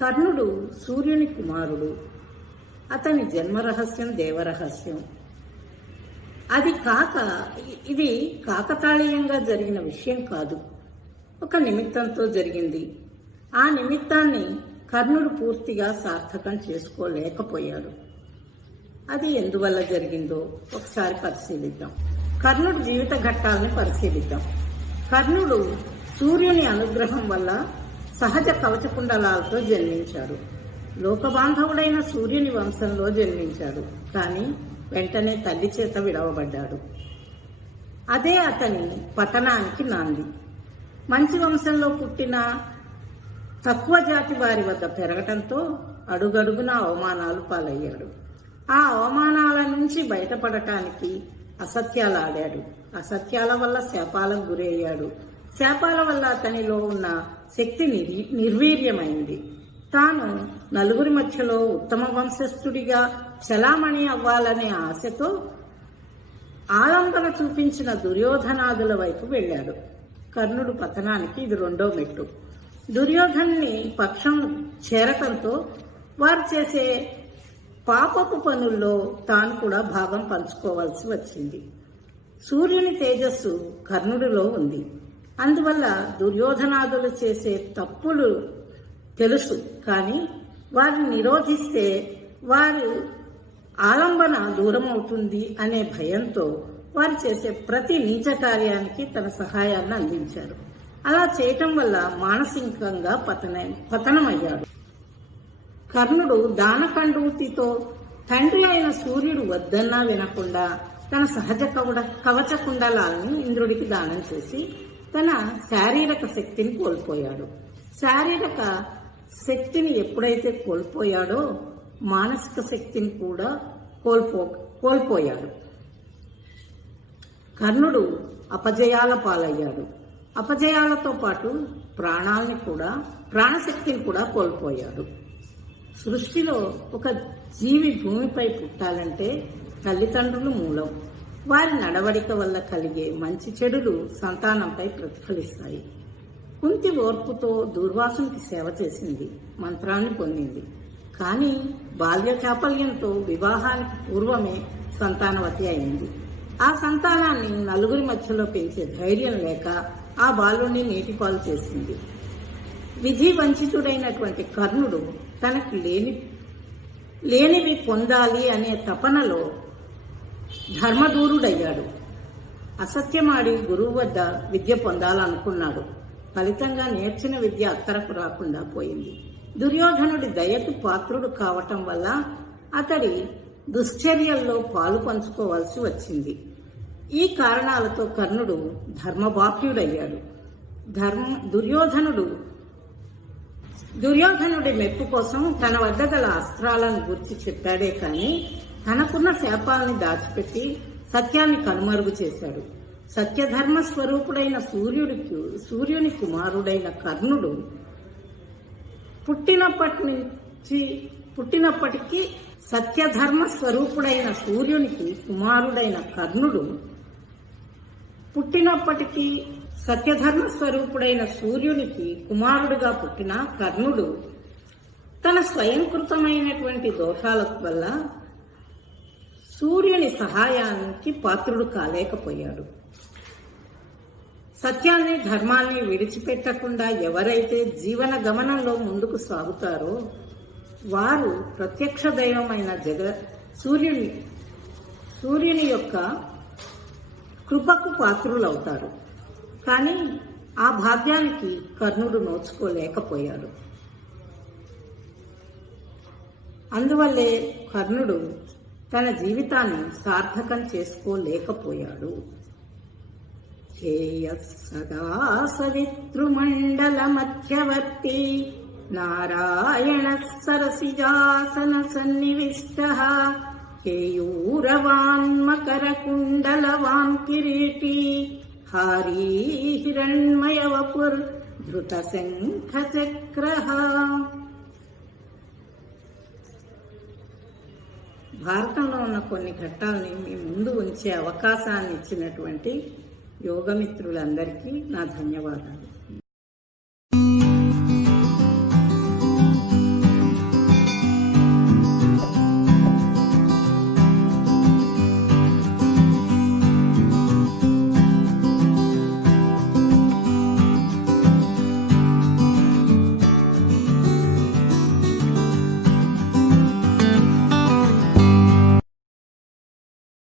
కర్ణుడు సూర్యుని కుమారుడు. అతని జన్మరహస్యం దేవరహస్యం. ఇది కాకతాళీయంగా జరిగిన విషయం కాదు, ఒక నిమిత్తంతో జరిగింది. ఆ నిమిత్తాన్ని కర్ణుడు పూర్తిగా సార్థకం చేసుకోలేకపోయాడు. అది ఎందువల్ల జరిగిందో ఒకసారి పరిశీలిద్దాం. కర్ణుడి జీవిత ఘట్టాలను పరిశీలిద్దాం. కర్ణుడు సూర్యుని అనుగ్రహం వల్ల సహజ కవచకుండలాలతో జన్మించాడు. లోకబాంధవుడైన సూర్యుని వంశంలో జన్మించాడు. కానీ వెంటనే తల్లి చేత విడవబడ్డాడు. అదే అతని పతనానికి నాంది. మంచి వంశంలో పుట్టిన తక్కువ జాతి వారి వద్ద పెరగటంతో అడుగడుగున అవమానాలు పాలయ్యాడు. ఆ అవమానాల నుంచి బయటపడటానికి అసత్యాలు ఆడాడు. అసత్యాల వల్ల శాపాలకు గురయ్యాడు. శాపాల వల్ల అతనిలో ఉన్న శక్తి నిర్వీర్యమైంది. తాను నలుగురి మధ్యలో ఉత్తమ వంశస్థుడిగా చలామణి అవ్వాలనే ఆశతో ఆలంబన చూపించిన దుర్యోధనాదుల వైపు వెళ్ళాడు. కర్ణుడు పతనానికి ఇది రెండో మెట్టు. దుర్యోధనుని పక్షం చేరటంతో వారు చేసే పాపపు పనుల్లో తాను కూడా భాగం పంచుకోవాల్సి వచ్చింది. సూర్యుని తేజస్సు కర్ణుడిలో ఉంది. అందువల్ల దుర్యోధనాదులు చేసే తప్పులు తెలుసు, కానీ వారిని నిరోధిస్తే వారి ఆలంబన దూరం అవుతుంది అనే భయంతో వారు చేసే ప్రతి నీచ కార్యానికి తన సహాయాన్ని అందించారు. అలా చేయటం వల్ల మానసికంగా పతనమయ్యాడు. కర్ణుడు దానకండూతితో తండ్రి అయిన సూర్యుడు వద్దన్నా వినకుండా తన సహజ కవచ కుండలాల్ని ఇంద్రుడికి దానం చేసి తన శారీరక శక్తిని కోల్పోయాడు. శారీరక శక్తిని ఎప్పుడైతే కోల్పోయాడో మానసిక శక్తిని కూడా కోల్పోయాడు. కర్ణుడు అపజయాల పాలయ్యాడు. అపజయాలతో పాటు ప్రాణశక్తిని కూడా కోల్పోయాడు. సృష్టిలో ఒక జీవి భూమిపై పుట్టాలంటే తల్లిదండ్రులు మూలం. వారి నడవడిక వల్ల కలిగే మంచి చెడులు సంతానంపై ప్రతిఫలిస్తాయి. కుంతి ఓర్పుతో దూర్వాసునికి సేవ చేసింది, మంత్రాన్ని పొందింది. కానీ బాల్య చాపల్యంతో వివాహానికి పూర్వమే సంతానవతి అయింది. ఆ సంతానాన్ని నలుగురి మధ్యలో పెంచే ధైర్యం లేక ఆ బాలుణ్ణి నీటిపాలు చేసింది. విధి వంచితుడైనటువంటి కర్ణుడు తనకు లేనివి పొందాలి అనే తపనలో ధర్మదూరుడయ్యాడు. అసత్యమాడి గురువు వద్ద విద్య పొందాలనుకున్నాడు. ఫలితంగా నేర్చిన విద్య అక్కరకు రాకుండా పోయింది. దుర్యోధనుడి దయకు పాత్రుడు కావటం వల్ల అతడి దుశ్చర్యల్లో పాలు పంచుకోవాల్సి వచ్చింది. ఈ కారణాలతో కర్ణుడు ధర్మబాహ్యుడయ్యాడు. దుర్యోధనుడి మెప్పు కోసం తన వద్ద గల అస్త్రాలను గురించి చెప్పాడే కాని తనకున్న శాపాల్ని దాచిపెట్టి సత్యాన్ని కనుమరుగు చేశాడు. సత్యధర్మ స్వరూపుడైన సూర్యుని కుమారుడైన కర్ణుడు పుట్టినప్పటికీ సత్యధర్మ స్వరూపుడైన సూర్యునికి కుమారుడైన కర్ణుడు సత్యధర్మ స్వరూపుడైన సూర్యునికి కుమారుడుగా పుట్టిన కర్ణుడు తన స్వయంకృతమైనటువంటి దోషాల వల్ల సూర్యుని సహాయానికి పాత్రుడు కాలేకపోయాడు. సత్యాన్ని ధర్మాన్ని విడిచిపెట్టకుండా ఎవరైతే జీవన గమనంలో ముందుకు సాగుతారో వారు ప్రత్యక్ష దైవమైన సూర్యుని యొక్క కృపకు పాత్రులవుతారు. కానీ ఆ భాగ్యానికి కర్ణుడు నోచుకోలేకపోయాడు. అందువల్లే కర్ణుడు తన జీవితాన్ని సార్థకం చేసుకోలేకపోయాడు. సదా సవితృమండల మధ్యవర్తి నారాయణ సరసిజాసన సన్నివిష్ట కేయూరవాన్ మకర కుండలవాన్ కిరీటీ హారీ హిరణ్మయ వపుర్ ధృత శంఖ చక్రః. భారతంలో ఉన్న కొన్ని ఘట్టాలని మీ ముందు ఉంచే అవకాశాన్ని ఇచ్చినటువంటి యోగమిత్రులందరికీ నా ధన్యవాదాలు.